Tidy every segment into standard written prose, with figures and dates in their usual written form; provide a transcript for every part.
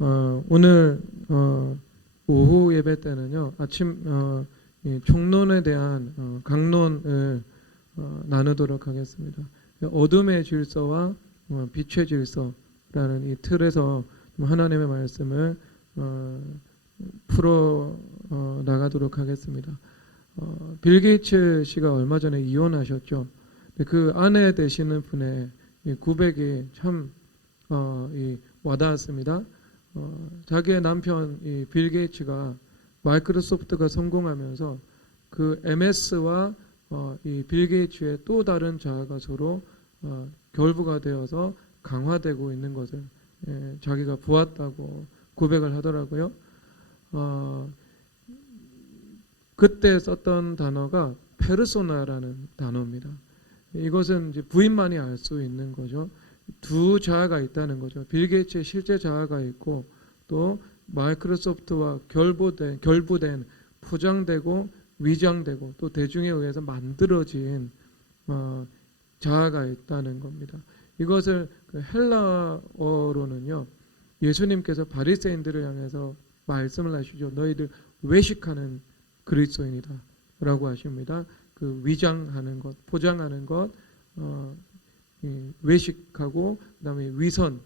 오늘 오후 예배 때는요, 아침 이 총론에 대한 강론을 나누도록 하겠습니다. 어둠의 질서와 빛의 질서라는 이 틀에서 하나님의 말씀을 풀어 나가도록 하겠습니다. 빌 게이츠 씨가 얼마 전에 이혼하셨죠. 그 아내 되시는 분의 이 고백이 참 와닿았습니다. 자기의 남편 이 빌 게이츠가 마이크로소프트가 성공하면서 그 MS와 이 빌 게이츠의 또 다른 자아가 서로 결부가 되어서 강화되고 있는 것을 자기가 보았다고 고백을 하더라고요. 그때 썼던 단어가 페르소나라는 단어입니다. 이것은 이제 부인만이 알 수 있는 거죠. 두 자아가 있다는 거죠. 빌 게이츠의 실제 자아가 있고 또 마이크로소프트와 결부된 포장되고 위장되고 또 대중에 의해서 만들어진 자아가 있다는 겁니다. 이것을 그 헬라어로는요, 예수님께서 바리새인들을 향해서 말씀을 하시죠. 너희들 외식하는 그리스도인이다 라고 하십니다. 그 위장하는 것, 포장하는 것, 외식하고 그다음에 위선의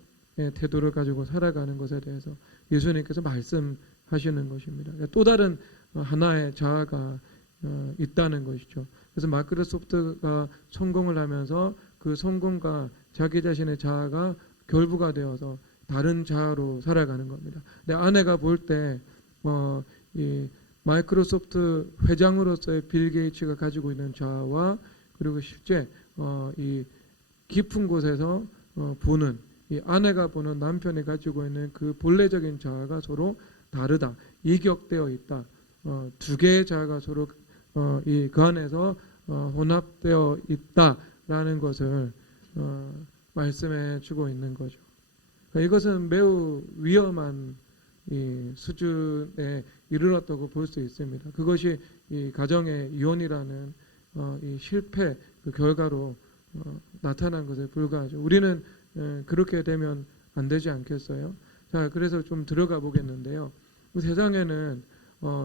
태도를 가지고 살아가는 것에 대해서 예수님께서 말씀하시는 것입니다. 또 다른 하나의 자아가 있다는 것이죠. 그래서 마이크로소프트가 성공을 하면서 그 성공과 자기 자신의 자아가 결부가 되어서 다른 자아로 살아가는 겁니다. 내 아내가 볼 때 이 마이크로소프트 회장으로서의 빌 게이츠가 가지고 있는 자아와 그리고 실제 이 깊은 곳에서 보는 이 아내가 보는 남편이 가지고 있는 그 본래적인 자아가 서로 다르다, 이격되어 있다. 두 개의 자아가 서로 그 안에서 혼합되어 있다라는 것을 말씀해 주고 있는 거죠. 이것은 매우 위험한 이 수준에 이르렀다고 볼 수 있습니다. 그것이 이 가정의 이혼이라는 이 실패 그 결과로 나타난 것에 불과하죠. 우리는 그렇게 되면 안 되지 않겠어요? 자, 그래서 좀 들어가 보겠는데요. 세상에는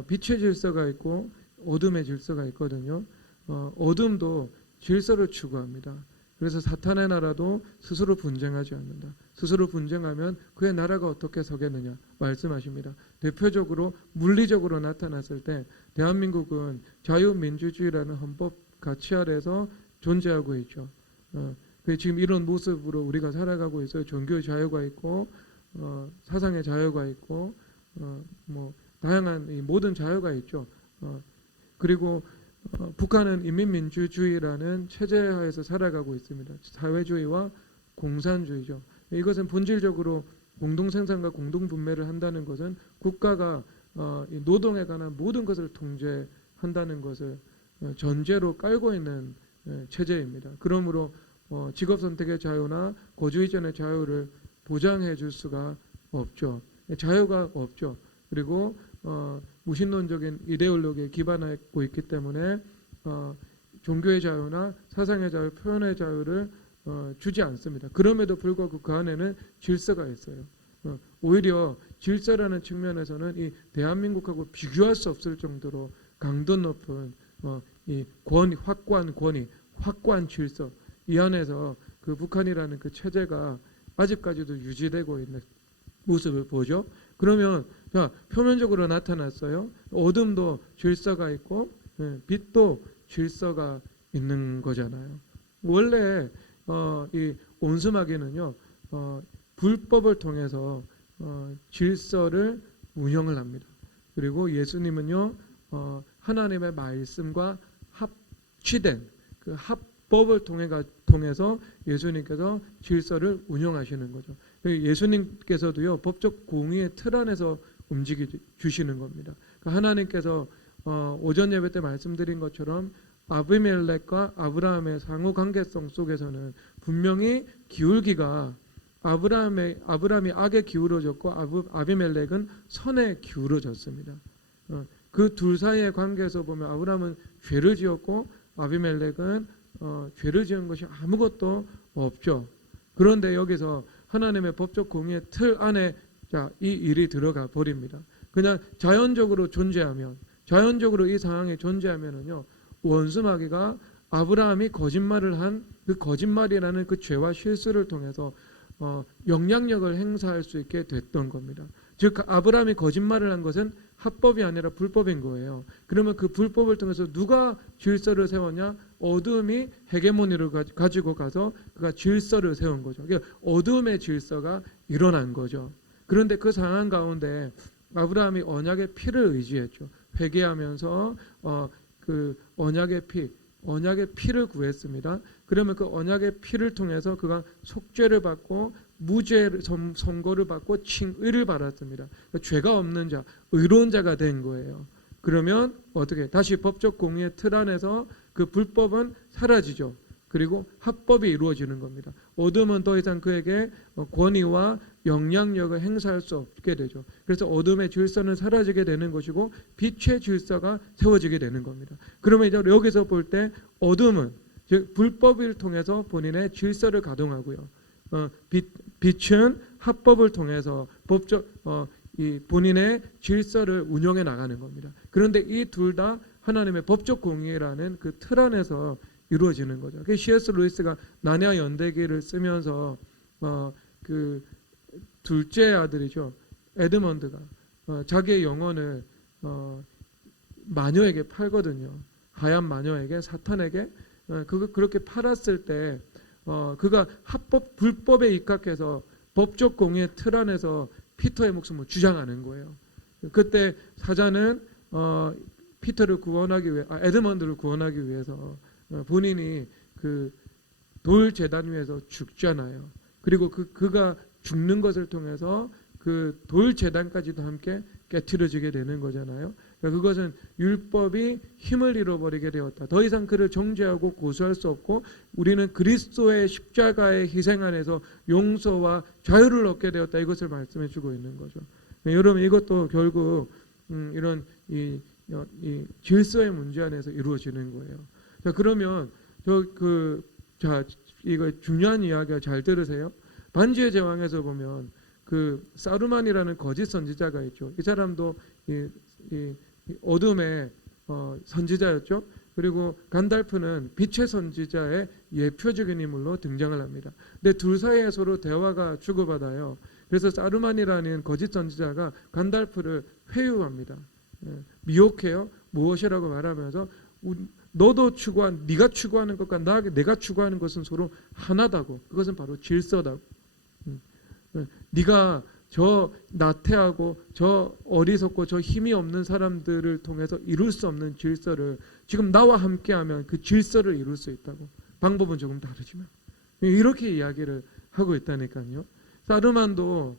빛의 질서가 있고 어둠의 질서가 있거든요. 어둠도 질서를 추구합니다. 그래서 사탄의 나라도 스스로 분쟁하지 않는다. 스스로 분쟁하면 그의 나라가 어떻게 서겠느냐 말씀하십니다. 대표적으로 물리적으로 나타났을 때 대한민국은 자유민주주의라는 헌법 가치 아래에서 존재하고 있죠. 지금 이런 모습으로 우리가 살아가고 있어요. 종교의 자유가 있고 사상의 자유가 있고 뭐 다양한 이 모든 자유가 있죠. 그리고 북한은 인민민주주의라는 체제하에서 살아가고 있습니다. 사회주의와 공산주의죠. 이것은 본질적으로 공동생산과 공동분배를 한다는 것은 국가가 노동에 관한 모든 것을 통제한다는 것을 전제로 깔고 있는 체제입니다. 그러므로 직업선택의 자유나 거주 이전의 자유를 보장해 줄 수가 없죠. 자유가 없죠. 그리고 무신론적인 이데올로기에 기반하고 있기 때문에 종교의 자유나 사상의 자유, 표현의 자유를 주지 않습니다. 그럼에도 불구하고 그 안에는 질서가 있어요. 오히려 질서라는 측면에서는 이 대한민국하고 비교할 수 없을 정도로 강도 높은 이 확고한 질서, 이 안에서 그 북한이라는 그 체제가 아직까지도 유지되고 있는 모습을 보죠. 그러면 자, 표면적으로 나타났어요. 어둠도 질서가 있고 빛도 질서가 있는 거잖아요. 원래 이 온수마귀는요, 불법을 통해서 질서를 운영을 합니다. 그리고 예수님은요, 하나님의 말씀과 합치된 그 합법을 통해서 예수님께서 질서를 운영하시는 거죠. 예수님께서도요, 법적 공의의 틀 안에서 움직여 주시는 겁니다. 그러니까 하나님께서 오전 예배 때 말씀드린 것처럼 아비멜렉과 아브라함의 상호 관계성 속에서는 분명히 기울기가 아브라함이 악에 기울어졌고 아비멜렉은 선에 기울어졌습니다. 그 둘 사이의 관계에서 보면 아브라함은 죄를 지었고 아비멜렉은 죄를 지은 것이 아무것도 없죠. 그런데 여기서 하나님의 법적 공의의 틀 안에 자, 이 일이 들어가 버립니다. 그냥 자연적으로 존재하면, 자연적으로 이 상황에 존재하면은요, 원수 마귀가 아브라함이 거짓말을 한 그 거짓말이라는 그 죄와 실수를 통해서 영향력을 행사할 수 있게 됐던 겁니다. 즉 아브라함이 거짓말을 한 것은 합법이 아니라 불법인 거예요. 그러면 그 불법을 통해서 누가 질서를 세웠냐? 어둠이 헤게모니를 가지고 가서 그가 질서를 세운 거죠. 그러니까 어둠의 질서가 일어난 거죠. 그런데 그 상황 가운데 아브라함이 언약의 피를 의지했죠. 회개하면서 그 언약의 피를 구했습니다. 그러면 그 언약의 피를 통해서 그가 속죄를 받고 무죄 선고를 받고 칭의를 받았습니다. 그러니까 죄가 없는 자, 의로운 자가 된 거예요. 그러면 어떻게 다시 법적 공의의 틀 안에서 그 불법은 사라지죠. 그리고 합법이 이루어지는 겁니다. 어둠은 더 이상 그에게 권위와 영향력을 행사할 수 없게 되죠. 그래서 어둠의 질서는 사라지게 되는 것이고 빛의 질서가 세워지게 되는 겁니다. 그러면 이제 여기서 볼 때 어둠은 즉 불법을 통해서 본인의 질서를 가동하고요. 빛은 합법을 통해서 법적 이 본인의 질서를 운영해 나가는 겁니다. 그런데 이 둘 다 하나님의 법적 공의라는 그 틀 안에서 이루어지는 거죠. C.S. 루이스가 나냐 연대기를 쓰면서 그 둘째 아들이죠. 에드먼드가 자기의 영혼을 마녀에게 팔거든요. 하얀 마녀에게, 사탄에게 그렇게 팔았을 때 그가 불법에 입각해서 법적 공의의 틀 안에서 피터의 목숨을 주장하는 거예요. 그때 사자는 피터를 구원하기 위해 에드먼드를 구원하기 위해서 본인이 그 돌 제단 위에서 죽잖아요. 그리고 그가 죽는 것을 통해서 그 돌 제단까지도 함께 깨트려지게 되는 거잖아요. 그러니까 그것은 율법이 힘을 잃어버리게 되었다. 더 이상 그를 정죄하고 고소할 수 없고 우리는 그리스도의 십자가의 희생 안에서 용서와 자유를 얻게 되었다. 이것을 말씀해 주고 있는 거죠. 여러분 이것도 결국 이런 이 질서의 문제 안에서 이루어지는 거예요. 자, 그러면 이거 중요한 이야기가 잘 들으세요. 반지의 제왕에서 보면 그 사루만이라는 거짓 선지자가 있죠. 이 사람도 이 어둠의 선지자였죠. 그리고 간달프는 빛의 선지자의 예표적인 인물로 등장을 합니다. 근데 둘 사이에 서로 대화가 주고받아요. 그래서 사루만이라는 거짓 선지자가 간달프를 회유합니다. 미혹해요. 무엇이라고 말하면서 너도 추구한 네가 추구하는 것과 내가 추구하는 것은 서로 하나다고. 그것은 바로 질서다고. 네가 저 나태하고 저 어리석고 저 힘이 없는 사람들을 통해서 이룰 수 없는 질서를 지금 나와 함께하면 그 질서를 이룰 수 있다고. 방법은 조금 다르지만 이렇게 이야기를 하고 있다니까요. 사르만도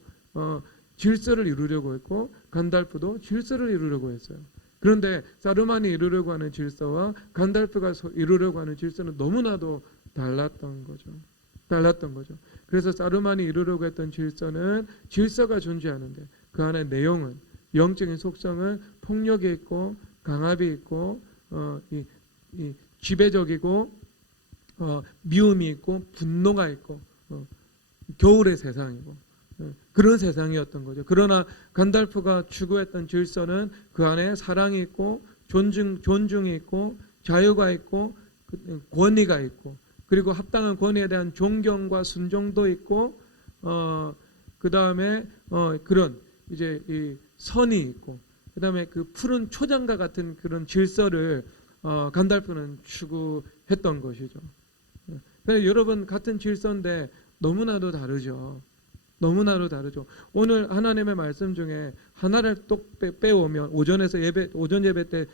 질서를 이루려고 했고 간달프도 질서를 이루려고 했어요. 그런데 사르만이 이루려고 하는 질서와 간달프가 이루려고 하는 질서는 너무나도 달랐던 거죠. 그래서 사르만이 이루려고 했던 질서는 질서가 존재하는데 그 안에 내용은 영적인 속성은 폭력이 있고 강압이 있고 이 지배적이고 미움이 있고 분노가 있고 겨울의 세상이고 그런 세상이었던 거죠. 그러나 간달프가 추구했던 질서는 그 안에 사랑이 있고 존중이 있고 자유가 있고 권위가 있고 그리고 합당한 권위에 대한 존경과 순종도 있고 그 다음에 그런 이제 이 선이 있고 그 다음에 그 푸른 초장과 같은 그런 질서를 간달프는 추구했던 것이죠. 그래서 여러분 같은 질서인데 너무나도 다르죠. 오늘 하나님의 말씀 중에 하나를 똑 빼오면 오전 예배 때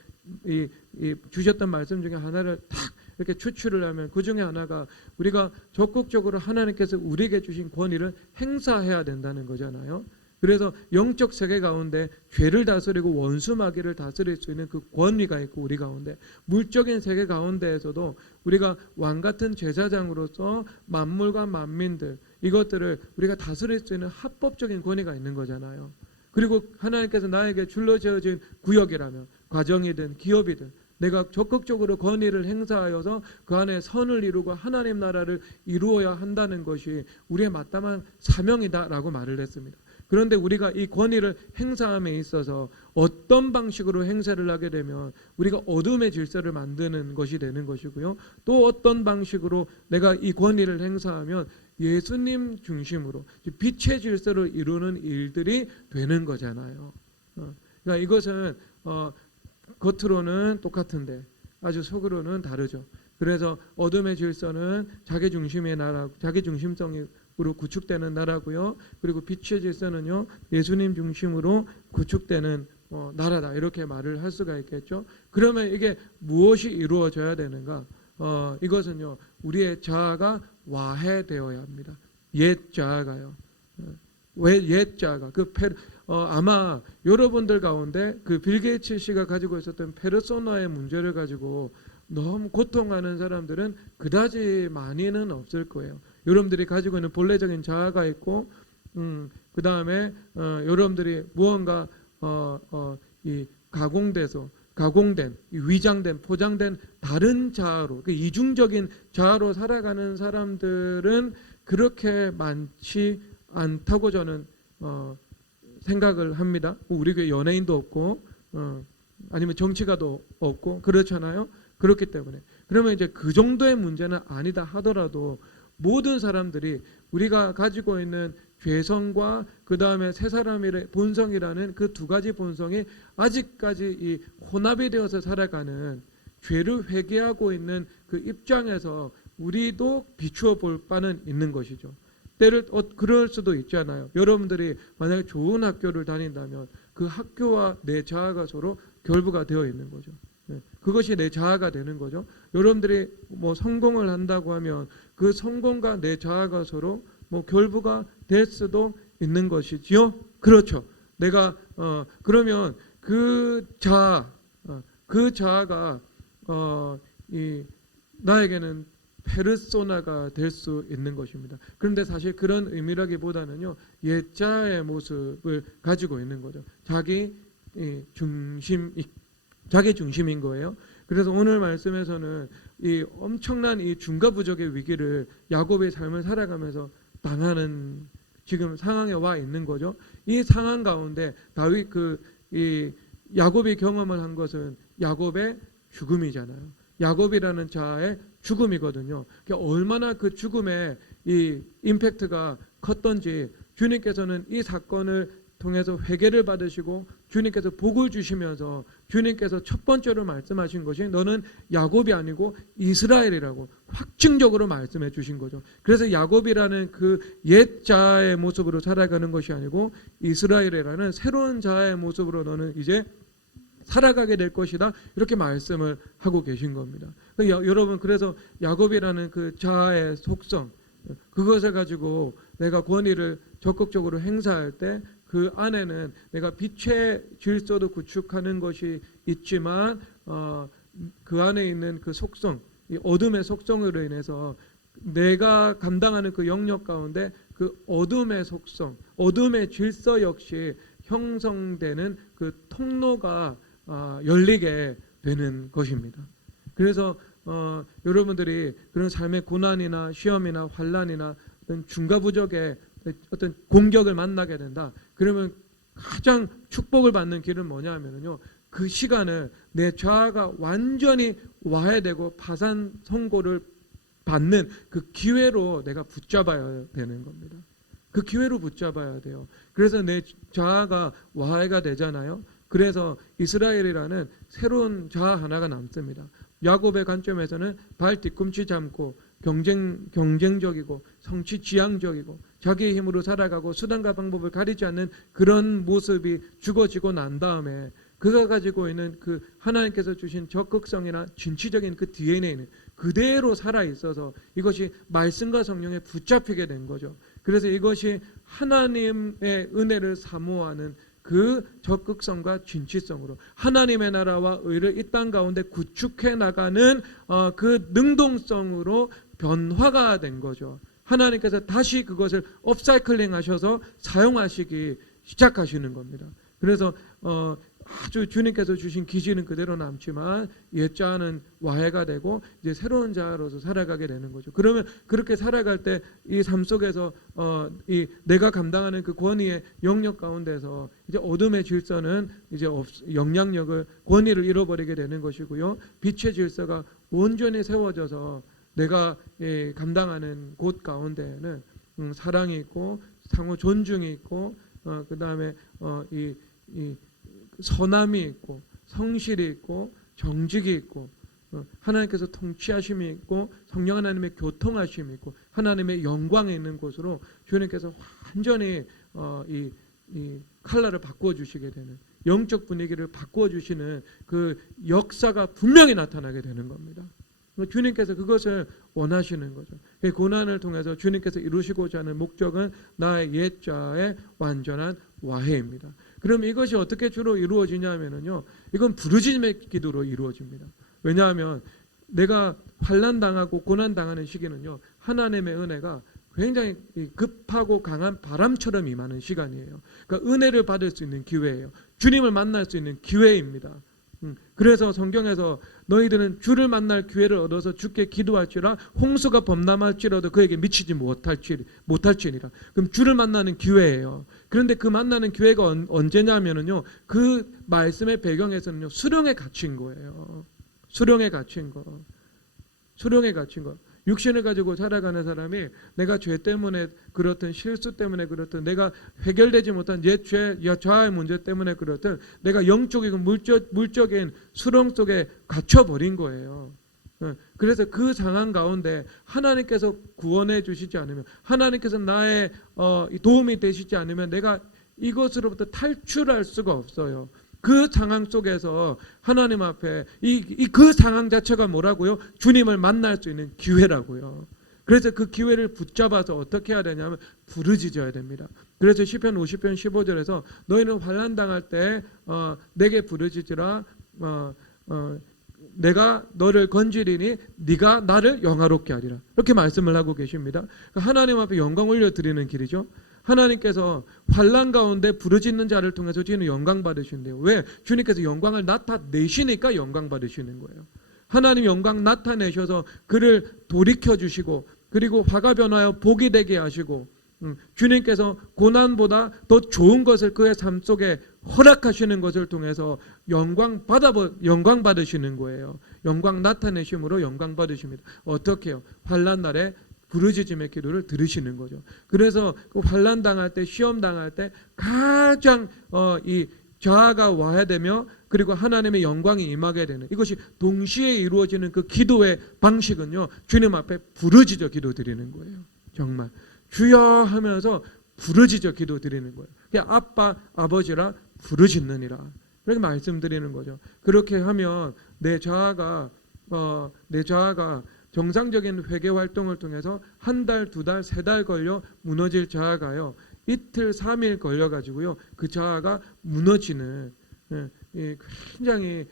주셨던 말씀 중에 하나를 탁 이렇게 추출을 하면 그 중에 하나가 우리가 적극적으로 하나님께서 우리에게 주신 권위를 행사해야 된다는 거잖아요. 그래서 영적 세계 가운데 죄를 다스리고 원수 마귀를 다스릴 수 있는 그 권위가 있고 우리 가운데 물적인 세계 가운데에서도 우리가 왕 같은 제사장으로서 만물과 만민들 이것들을 우리가 다스릴 수 있는 합법적인 권위가 있는 거잖아요. 그리고 하나님께서 나에게 줄러지어진 구역이라면 가정이든 기업이든 내가 적극적으로 권위를 행사하여서 그 안에 선을 이루고 하나님 나라를 이루어야 한다는 것이 우리의 마땅한 사명이다라고 말을 했습니다. 그런데 우리가 이 권위를 행사함에 있어서 어떤 방식으로 행사를 하게 되면 우리가 어둠의 질서를 만드는 것이 되는 것이고요. 또 어떤 방식으로 내가 이 권위를 행사하면 예수님 중심으로 빛의 질서를 이루는 일들이 되는 거잖아요. 그러니까 이것은 겉으로는 똑같은데 아주 속으로는 다르죠. 그래서 어둠의 질서는 자기 중심의 나라, 자기 중심성으로 구축되는 나라고요. 그리고 빛의 질서는요, 예수님 중심으로 구축되는 나라다. 이렇게 말을 할 수가 있겠죠. 그러면 이게 무엇이 이루어져야 되는가? 이것은요, 우리의 자아가 와해되어야 합니다. 옛 자아가요. 왜 옛 자아가 아마 여러분들 가운데 그 빌 게이츠 씨가 가지고 있었던 페르소나의 문제를 가지고 너무 고통하는 사람들은 그다지 많이는 없을 거예요. 여러분들이 가지고 있는 본래적인 자아가 있고, 그 다음에 여러분들이 무언가 이 가공된, 위장된, 포장된 다른 자아로, 그 이중적인 자아로 살아가는 사람들은 그렇게 많지 않다고 저는 생각을 합니다. 우리 교회 연예인도 없고, 아니면 정치가도 없고 그렇잖아요. 그렇기 때문에 그러면 이제 그 정도의 문제는 아니다 하더라도 모든 사람들이 우리가 가지고 있는 죄성과 그 다음에 새 사람의 본성이라는 그 두 가지 본성이 아직까지 이 혼합이 되어서 살아가는 죄를 회개하고 있는 그 입장에서 우리도 비추어 볼 바는 있는 것이죠. 때를 그럴 수도 있잖아요. 여러분들이 만약에 좋은 학교를 다닌다면 그 학교와 내 자아가 서로 결부가 되어 있는 거죠. 그것이 내 자아가 되는 거죠. 여러분들이 뭐 성공을 한다고 하면 그 성공과 내 자아가 서로 뭐 결부가 될 수도 있는 것이지요. 그렇죠. 내가 그러면 그 자아가 이 나에게는 페르소나가 될 수 있는 것입니다. 그런데 사실 그런 의미라기보다는요, 옛 자아의 모습을 가지고 있는 거죠. 자기 중심인 거예요. 그래서 오늘 말씀에서는 이 엄청난 이 중과부족의 위기를 야곱의 삶을 살아가면서 당하는 지금 상황에 와 있는 거죠. 이 상황 가운데 이 야곱이 경험을 한 것은 야곱의 죽음이잖아요. 야곱이라는 자아의 죽음이거든요. 그러니까 얼마나 그 죽음의 이 임팩트가 컸던지 주님께서는 이 사건을 통해서 회개를 받으시고 주님께서 복을 주시면서 주님께서 첫 번째로 말씀하신 것이 너는 야곱이 아니고 이스라엘이라고 확증적으로 말씀해 주신 거죠. 그래서 야곱이라는 그 옛 자아의 모습으로 살아가는 것이 아니고 이스라엘이라는 새로운 자아의 모습으로 너는 이제 살아가게 될 것이다. 이렇게 말씀을 하고 계신 겁니다. 여러분, 그래서 야곱이라는 그 자아의 속성, 그것을 가지고 내가 권위를 적극적으로 행사할 때 그 안에는 내가 빛의 질서도 구축하는 것이 있지만 그 안에 있는 그 속성, 이 어둠의 속성으로 인해서 내가 감당하는 그 영역 가운데 그 어둠의 속성, 어둠의 질서 역시 형성되는 그 통로가 열리게 되는 것입니다. 그래서 여러분들이 그런 삶의 고난이나 시험이나 환난이나 어떤 중과부족의 어떤 공격을 만나게 된다. 그러면 가장 축복을 받는 길은 뭐냐면요, 그 시간을 내 자아가 완전히 와해되고 파산 선고를 받는 그 기회로 내가 붙잡아야 되는 겁니다. 그 기회로 붙잡아야 돼요. 그래서 내 자아가 와해가 되잖아요. 그래서 이스라엘이라는 새로운 자아 하나가 남습니다. 야곱의 관점에서는 발 뒤꿈치 잡고 경쟁적이고 성취 지향적이고 자기의 힘으로 살아가고 수단과 방법을 가리지 않는 그런 모습이 죽어지고 난 다음에 그가 가지고 있는 그 하나님께서 주신 적극성이나 진취적인 그 DNA는 그대로 살아있어서 이것이 말씀과 성령에 붙잡히게 된 거죠. 그래서 이것이 하나님의 은혜를 사모하는 그 적극성과 진취성으로 하나님의 나라와 의를 이 땅 가운데 구축해 나가는 그 능동성으로 변화가 된 거죠. 하나님께서 다시 그것을 업사이클링 하셔서 사용하시기 시작하시는 겁니다. 그래서 아주 주님께서 주신 기질은 그대로 남지만 옛 자아는 와해가 되고 이제 새로운 자아로서 살아가게 되는 거죠. 그러면 그렇게 살아갈 때 이 삶 속에서 이 내가 감당하는 그 권위의 영역 가운데서 이제 어둠의 질서는 이제 영향력을 권위를 잃어버리게 되는 것이고요. 빛의 질서가 온전히 세워져서 내가 감당하는 곳 가운데에는 사랑이 있고 상호 존중이 있고 그 다음에 이 선함이 있고 성실이 있고 정직이 있고 하나님께서 통치하심이 있고 성령 하나님의 교통하심이 있고 하나님의 영광이 있는 곳으로 주님께서 완전히 이 칼날을 바꾸어 주시게 되는 영적 분위기를 바꾸어 주시는 그 역사가 분명히 나타나게 되는 겁니다. 주님께서 그것을 원하시는 거죠. 고난을 통해서 주님께서 이루시고자 하는 목적은 나의 옛자의 완전한 와해입니다. 그럼 이것이 어떻게 주로 이루어지냐면요, 이건 부르짖음의 기도로 이루어집니다. 왜냐하면 내가 환난 당하고 고난 당하는 시기는요, 하나님의 은혜가 굉장히 급하고 강한 바람처럼 임하는 시간이에요. 그러니까 은혜를 받을 수 있는 기회예요. 주님을 만날 수 있는 기회입니다. 그래서 성경에서 너희들은 주를 만날 기회를 얻어서 주께 기도할지라 홍수가 범람할지라도 그에게 미치지 못할지니라. 그럼 주를 만나는 기회예요. 그런데 그 만나는 기회가 언제냐면은요, 그 말씀의 배경에서는요, 수령에 갇힌 거예요. 수령에 갇힌 거. 수령에 갇힌 거. 육신을 가지고 살아가는 사람이 내가 죄 때문에 그렇든 실수 때문에 그렇든 내가 해결되지 못한 옛 죄, 자아의 문제 때문에 그렇든 내가 영적이고 물적인 수렁 속에 갇혀버린 거예요. 그래서 그 상황 가운데 하나님께서 구원해 주시지 않으면, 하나님께서 나의 도움이 되시지 않으면 내가 이것으로부터 탈출할 수가 없어요. 그 상황 속에서 하나님 앞에 그 상황 자체가 뭐라고요? 주님을 만날 수 있는 기회라고요. 그래서 그 기회를 붙잡아서 어떻게 해야 되냐면 부르짖어야 됩니다. 그래서 시편 50편 15절에서 너희는 환난 당할 때 내게 부르짖으라, 내가 너를 건지리니 네가 나를 영화롭게 하리라. 이렇게 말씀을 하고 계십니다. 하나님 앞에 영광 올려드리는 길이죠. 하나님께서 환난 가운데 부르짖는 자를 통해서 주님은 영광 받으신대요. 왜? 주님께서 영광을 나타내시니까 영광 받으시는 거예요. 하나님 영광 나타내셔서 그를 돌이켜주시고 그리고 화가 변하여 복이 되게 하시고 주님께서 고난보다 더 좋은 것을 그의 삶 속에 허락하시는 것을 통해서 영광 받으시는 거예요. 영광 나타내심으로 영광 받으십니다. 어떻게 해요? 환난 날에 부르짖음의 기도를 들으시는 거죠. 그래서 그 환난 당할 때, 시험 당할 때 가장 이 자아가 와해되며 그리고 하나님의 영광이 임하게 되는 이것이 동시에 이루어지는 그 기도의 방식은요, 주님 앞에 부르짖어 기도 드리는 거예요. 정말 주여 하면서 부르짖어 기도 드리는 거예요. 그냥 아빠, 아버지라 부르짖느니라 이렇게 말씀드리는 거죠. 그렇게 하면 내 자아가 정상적인 회개 활동을 통해서 한 달, 두 달, 세 달 걸려 무너질 자아가요, 이틀, 3일 걸려가지고요, 그 자아가 무너지는 굉장히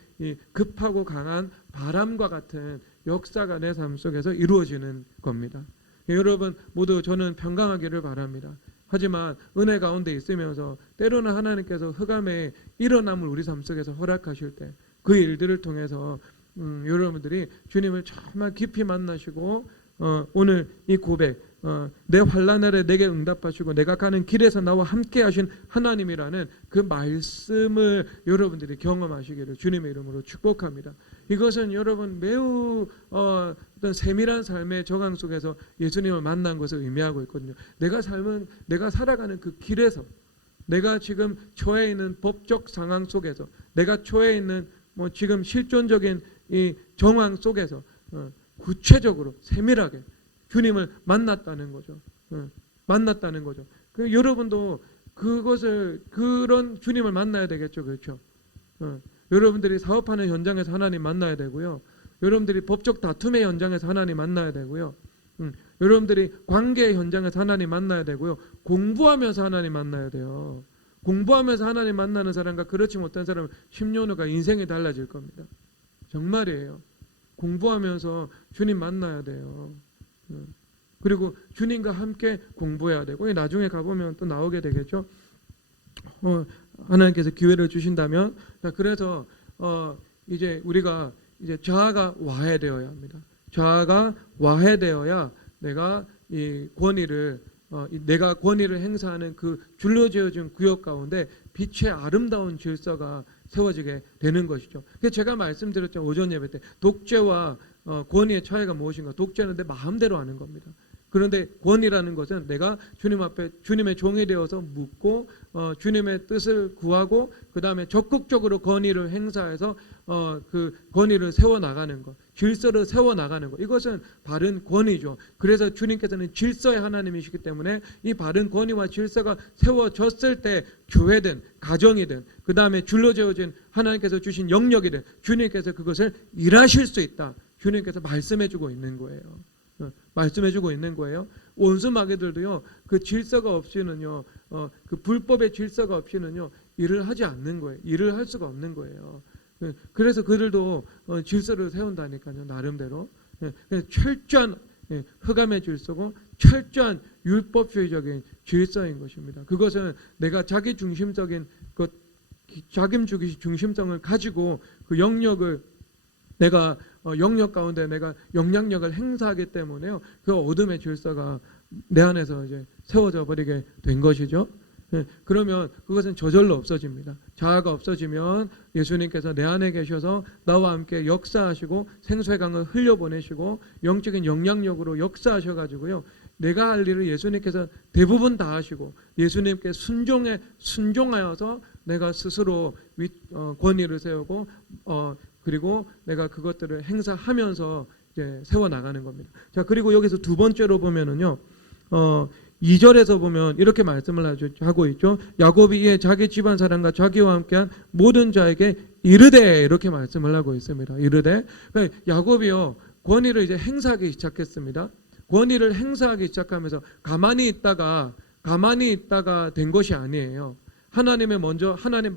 급하고 강한 바람과 같은 역사가 내 삶 속에서 이루어지는 겁니다. 여러분 모두 저는 평강하기를 바랍니다. 하지만 은혜 가운데 있으면서 때로는 하나님께서 흑암의 일어남을 우리 삶 속에서 허락하실 때 그 일들을 통해서 여러분들이 주님을 정말 깊이 만나시고 오늘 이 고백, 내 환난날에 내게 응답하시고 내가 가는 길에서 나와 함께 하신 하나님이라는 그 말씀을 여러분들이 경험하시기를 주님의 이름으로 축복합니다. 이것은 여러분 매우 어떤 세밀한 삶의 저강 속에서 예수님을 만난 것을 의미하고 있거든요. 내가 살아가는 그 길에서, 내가 지금 처해 있는 법적 상황 속에서, 내가 처해 있는 지금 실존적인 이 정황 속에서 구체적으로 세밀하게 주님을 만났다는 거죠. 만났다는 거죠. 여러분도 그런 주님을 만나야 되겠죠, 그렇죠? 여러분들이 사업하는 현장에서 하나님 만나야 되고요. 여러분들이 법적 다툼의 현장에서 하나님 만나야 되고요. 여러분들이 관계의 현장에서 하나님 만나야 되고요. 공부하면서 하나님 만나야 돼요. 공부하면서 하나님 만나는 사람과 그렇지 못한 사람은 10년 후가 인생이 달라질 겁니다. 정말이에요. 공부하면서 주님 만나야 돼요. 그리고 주님과 함께 공부해야 되고 나중에 가보면 또 나오게 되겠죠. 하나님께서 기회를 주신다면, 그래서 이제 우리가 이제 자아가 와해되어야 합니다. 자아가 와해되어야 내가 이 권위를 내가 권위를 행사하는 그 줄로 지어진 구역 가운데 빛의 아름다운 질서가 세워지게 되는 것이죠. 그래서 제가 말씀드렸죠. 오전 예배 때 독재와 권위의 차이가 무엇인가? 독재는 내 마음대로 하는 겁니다. 그런데 권위라는 것은 내가 주님 앞에 주님의 종이 되어서 묻고 주님의 뜻을 구하고 그 다음에 적극적으로 권위를 행사해서 그 권위를 세워나가는 것, 질서를 세워나가는 것, 이것은 바른 권위죠. 그래서 주님께서는 질서의 하나님이시기 때문에 이 바른 권위와 질서가 세워졌을 때 교회든 가정이든 그 다음에 줄로 지어진 하나님께서 주신 영역이든 주님께서 그것을 일하실 수 있다. 주님께서 말씀해주고 있는 거예요. 말씀해주고 있는 거예요. 원수 마귀들도요, 그 질서가 없이는요, 그 불법의 질서가 없이는요, 일을 하지 않는 거예요. 일을 할 수가 없는 거예요. 그래서 그들도 질서를 세운다니까요, 나름대로. 철저한 흑암의 질서고 철저한 율법주의적인 질서인 것입니다. 그것은 내가 자기 중심적인 것, 자기 중심성을 가지고 그 영역을 내가 영역 가운데 내가 영향력을 행사하기 때문에요. 그 어둠의 질서가 내 안에서 이제 세워져 버리게 된 것이죠. 그러면 그것은 저절로 없어집니다. 자아가 없어지면 예수님께서 내 안에 계셔서 나와 함께 역사하시고 생수의 강을 흘려보내시고 영적인 영향력으로 역사하셔가지고요. 내가 할 일을 예수님께서 대부분 다 하시고 예수님께 순종하여서 내가 스스로 권위를 세우고 그리고 내가 그것들을 행사하면서 이제 세워나가는 겁니다. 자, 그리고 여기서 두 번째로 보면은요, 2절에서 보면 이렇게 말씀을 하고 있죠. 야곱이 이에 자기 집안 사람과 자기와 함께한 모든 자에게 이르되, 이렇게 말씀을 하고 있습니다. 이르되. 그러니까 야곱이요, 권위를 이제 행사하기 시작했습니다. 권위를 행사하기 시작하면서 가만히 있다가 된 것이 아니에요. 하나님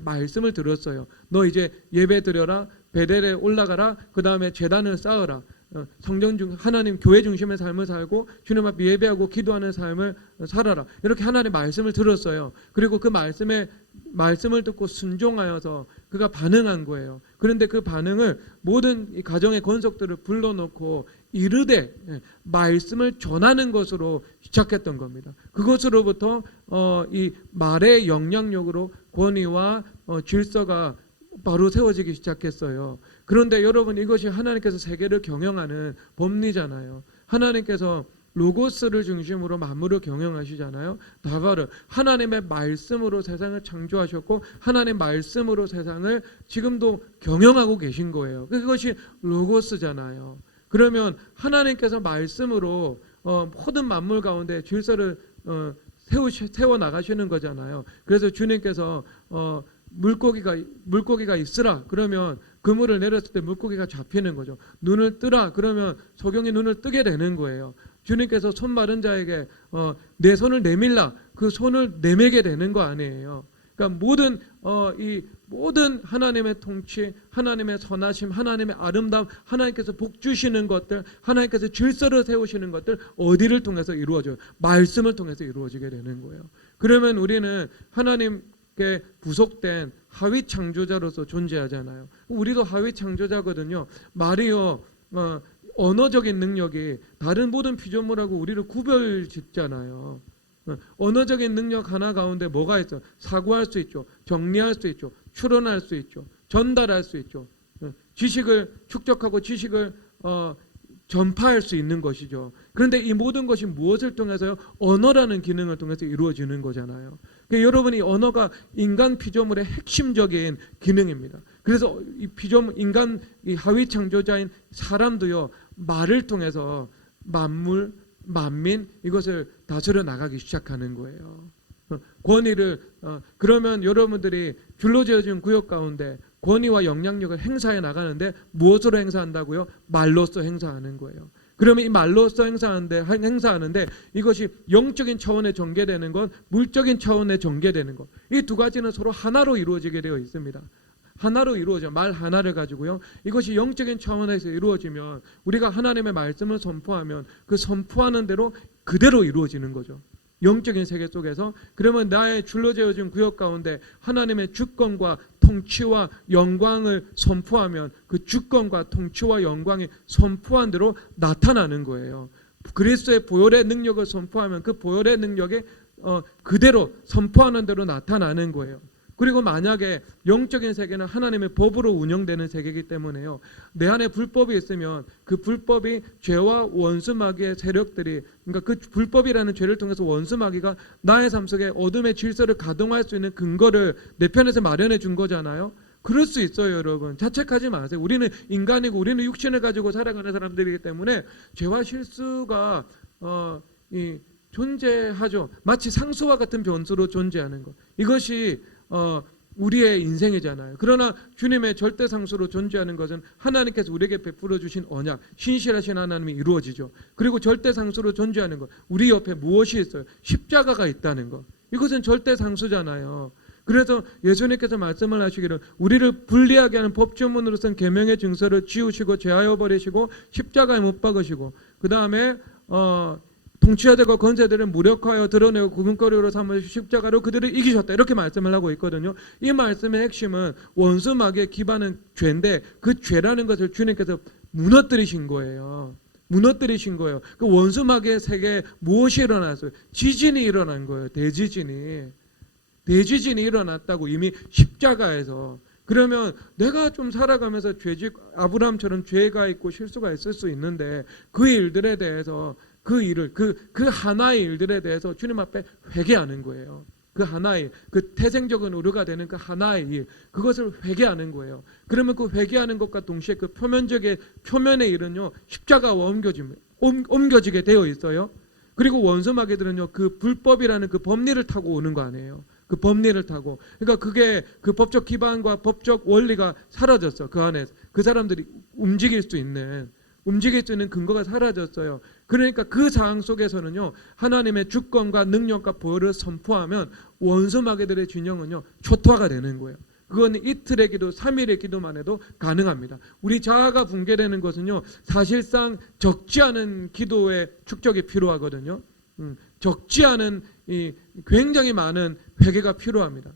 말씀을 들었어요. 너 이제 예배 드려라, 베델에 올라가라, 그 다음에 제단을 쌓으라. 성전 중 하나님 교회 중심의 삶을 살고 주님 앞에 예배하고 기도하는 삶을 살아라. 이렇게 하나님의 말씀을 들었어요. 그리고 그 말씀을 듣고 순종하여서 그가 반응한 거예요. 그런데 그 반응을 모든 이 가정의 권속들을 불러놓고 이르되, 말씀을 전하는 것으로 시작했던 겁니다. 그것으로부터 이 말의 영향력으로 권위와 질서가 바로 세워지기 시작했어요. 그런데 여러분, 이것이 하나님께서 세계를 경영하는 법리잖아요. 하나님께서 로고스를 중심으로 만물을 경영하시잖아요. 다바르, 하나님의 말씀으로 세상을 창조하셨고 하나님의 말씀으로 세상을 지금도 경영하고 계신 거예요. 그것이 로고스잖아요. 그러면 하나님께서 말씀으로 모든 만물 가운데 질서를 세워나가시는 거잖아요. 그래서 주님께서 물고기가 있으라 그러면 그물을 내렸을 때 물고기가 잡히는 거죠. 눈을 뜨라 그러면 소경이 눈을 뜨게 되는 거예요. 주님께서 손 마른 자에게 내 손을 내밀라, 그 손을 내밀게 되는 거 아니에요. 그러니까 모든 하나님의 통치, 하나님의 선하심, 하나님의 아름다움, 하나님께서 복 주시는 것들, 하나님께서 질서를 세우시는 것들 어디를 통해서 이루어져요? 말씀을 통해서 이루어지게 되는 거예요. 그러면 우리는 하나님께 부속된 하위 창조자로서 존재하잖아요. 우리도 하위 창조자거든요. 말이요, 언어적인 능력이 다른 모든 피조물하고 우리를 구별짓잖아요. 언어적인 능력 하나 가운데 뭐가 있어? 사고할 수 있죠. 정리할 수 있죠. 추론할 수 있죠. 전달할 수 있죠. 지식을 축적하고 지식을 전파할 수 있는 것이죠. 그런데 이 모든 것이 무엇을 통해서요? 언어라는 기능을 통해서 이루어지는 거잖아요. 그러니까 여러분이 언어가 인간 피조물의 핵심적인 기능입니다. 그래서 이 피조물, 인간 이 하위 창조자인 사람도요, 말을 통해서 만물, 만민 이것을 다스려 나가기 시작하는 거예요. 권위를 그러면 여러분들이 줄로 지어진 구역 가운데 권위와 영향력을 행사해 나가는데 무엇으로 행사한다고요? 말로써 행사하는 거예요. 그러면 이 말로써 행사하는데 이것이 영적인 차원에 전개되는 것, 물적인 차원에 전개되는 것, 이 두 가지는 서로 하나로 이루어지게 되어 있습니다. 하나로 이루어져, 말 하나를 가지고요. 이것이 영적인 차원에서 이루어지면, 우리가 하나님의 말씀을 선포하면 그 선포하는 대로 그대로 이루어지는 거죠. 영적인 세계 속에서. 그러면 나의 줄로재어진 구역 가운데 하나님의 주권과 통치와 영광을 선포하면 그 주권과 통치와 영광이 선포한 대로 나타나는 거예요. 그리스도의 보혈의 능력을 선포하면 그 보혈의 능력이 그대로 선포하는 대로 나타나는 거예요. 그리고 만약에 영적인 세계는 하나님의 법으로 운영되는 세계이기 때문에요, 내 안에 불법이 있으면 그 불법이 죄와 원수 마귀의 세력들이, 그러니까 그 불법이라는 죄를 통해서 원수 마귀가 나의 삶 속에 어둠의 질서를 가동할 수 있는 근거를 내 편에서 마련해 준 거잖아요. 그럴 수 있어요. 여러분 자책하지 마세요. 우리는 인간이고 우리는 육신을 가지고 살아가는 사람들이기 때문에 죄와 실수가 존재하죠. 마치 상수와 같은 변수로 존재하는 것, 이것이 우리의 인생이잖아요. 그러나 주님의 절대 상수로 존재하는 것은 하나님께서 우리에게 베풀어 주신 언약, 신실하신 하나님이 이루어지죠. 그리고 절대 상수로 존재하는 것, 우리 옆에 무엇이 있어요? 십자가가 있다는 것, 이것은 절대 상수잖아요. 그래서 예수님께서 말씀을 하시기를 우리를 분리하게 하는 법조문으로선 계명의 증서를 지우시고 제하여 버리시고 십자가에 못 박으시고, 그 다음에 통치자들과 권세들을 무력하여 드러내고 구금거리로 삼으시고 십자가로 그들을 이기셨다, 이렇게 말씀을 하고 있거든요. 이 말씀의 핵심은 원수 마귀의 기반은 죄인데 그 죄라는 것을 주님께서 무너뜨리신 거예요. 무너뜨리신 거예요. 그 원수 마귀의 세계에 무엇이 일어났어요? 지진이 일어난 거예요. 대지진이 일어났다고, 이미 십자가에서. 그러면 내가 좀 살아가면서 죄짓 아브라함처럼 죄가 있고 실수가 있을 수 있는데 그 일들에 대해서 그 하나의 일들에 대해서 주님 앞에 회개하는 거예요. 그 하나의, 그 태생적인 의료가 되는 그 하나의 일, 그것을 회개하는 거예요. 그러면 그 회개하는 것과 동시에 그 표면의 일은요, 십자가와 옮겨지게 되어 있어요. 그리고 원수 마귀들은요, 그 불법이라는 그 법리를 타고 오는 거 아니에요. 그 법리를 타고. 그러니까 그게 그 법적 기반과 법적 원리가 사라졌어. 그 안에 그 사람들이 움직일 수 있는 근거가 사라졌어요. 그러니까 그 상황 속에서는요, 하나님의 주권과 능력과 보혈을 선포하면 원수 마귀들의 진영은요 초토화가 되는 거예요. 그건 이틀의 기도, 3일의 기도만 해도 가능합니다. 우리 자아가 붕괴되는 것은요, 사실상 적지 않은 기도의 축적이 필요하거든요. 적지 않은 굉장히 많은 회개가 필요합니다.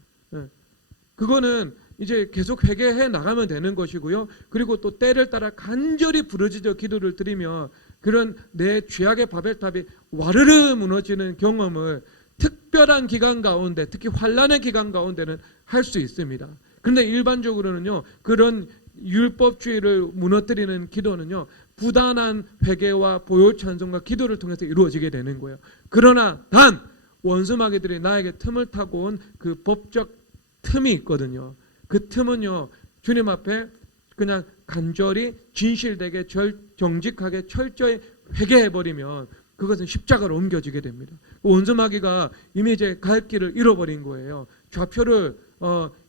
그거는 이제 계속 회개해 나가면 되는 것이고요. 그리고 또 때를 따라 간절히 부르짖어 기도를 드리며 그런 내 죄악의 바벨탑이 와르르 무너지는 경험을 특별한 기간 가운데, 특히 환난의 기간 가운데는 할 수 있습니다. 그런데 일반적으로는요, 그런 율법주의를 무너뜨리는 기도는요, 부단한 회개와 보혈 찬송과 기도를 통해서 이루어지게 되는 거예요. 그러나 단 원수 마귀들이 나에게 틈을 타고 온 그 법적 틈이 있거든요. 그 틈은요, 주님 앞에 그냥 간절히 진실되게 정직하게 철저히 회개해버리면 그것은 십자가로 옮겨지게 됩니다. 원수 마귀가 이미 이제 갈 길을 잃어버린 거예요. 좌표를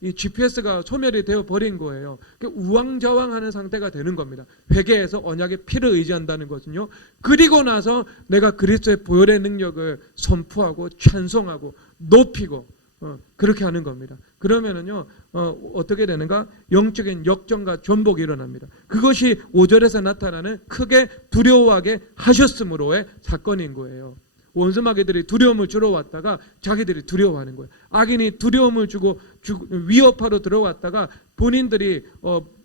이 GPS가 소멸이 되어 버린 거예요. 우왕좌왕하는 상태가 되는 겁니다. 회개해서 언약의 피를 의지한다는 것은요. 그리고 나서 내가 그리스도의 보혈의 능력을 선포하고 찬송하고 높이고 그렇게 하는 겁니다. 그러면은요, 어떻게 되는가? 영적인 역전과 전복이 일어납니다. 그것이 5절에서 나타나는 크게 두려워하게 하셨으므로의 사건인 거예요. 원수 마귀들이 두려움을 주러 왔다가 자기들이 두려워하는 거예요. 악인이 두려움을 주고 위협하러 들어왔다가 본인들이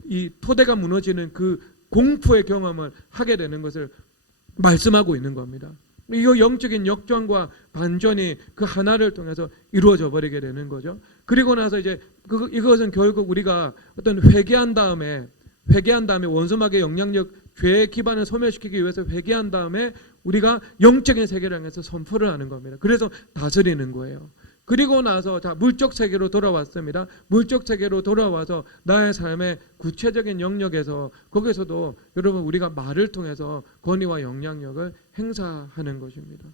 이 토대가 무너지는 그 공포의 경험을 하게 되는 것을 말씀하고 있는 겁니다. 이 영적인 역전과 반전이 그 하나를 통해서 이루어져 버리게 되는 거죠. 그리고 나서 이제 이것은 결국 우리가 어떤 회개한 다음에 원수 마귀의 영향력, 죄의 기반을 소멸시키기 위해서 회개한 다음에 우리가 영적인 세계를 향해서 선포를 하는 겁니다. 그래서 다스리는 거예요. 그리고 나서 물적 세계로 돌아왔습니다. 물적 세계로 돌아와서 나의 삶의 구체적인 영역에서, 거기서도 여러분 우리가 말을 통해서 권위와 영향력을 행사하는 것입니다.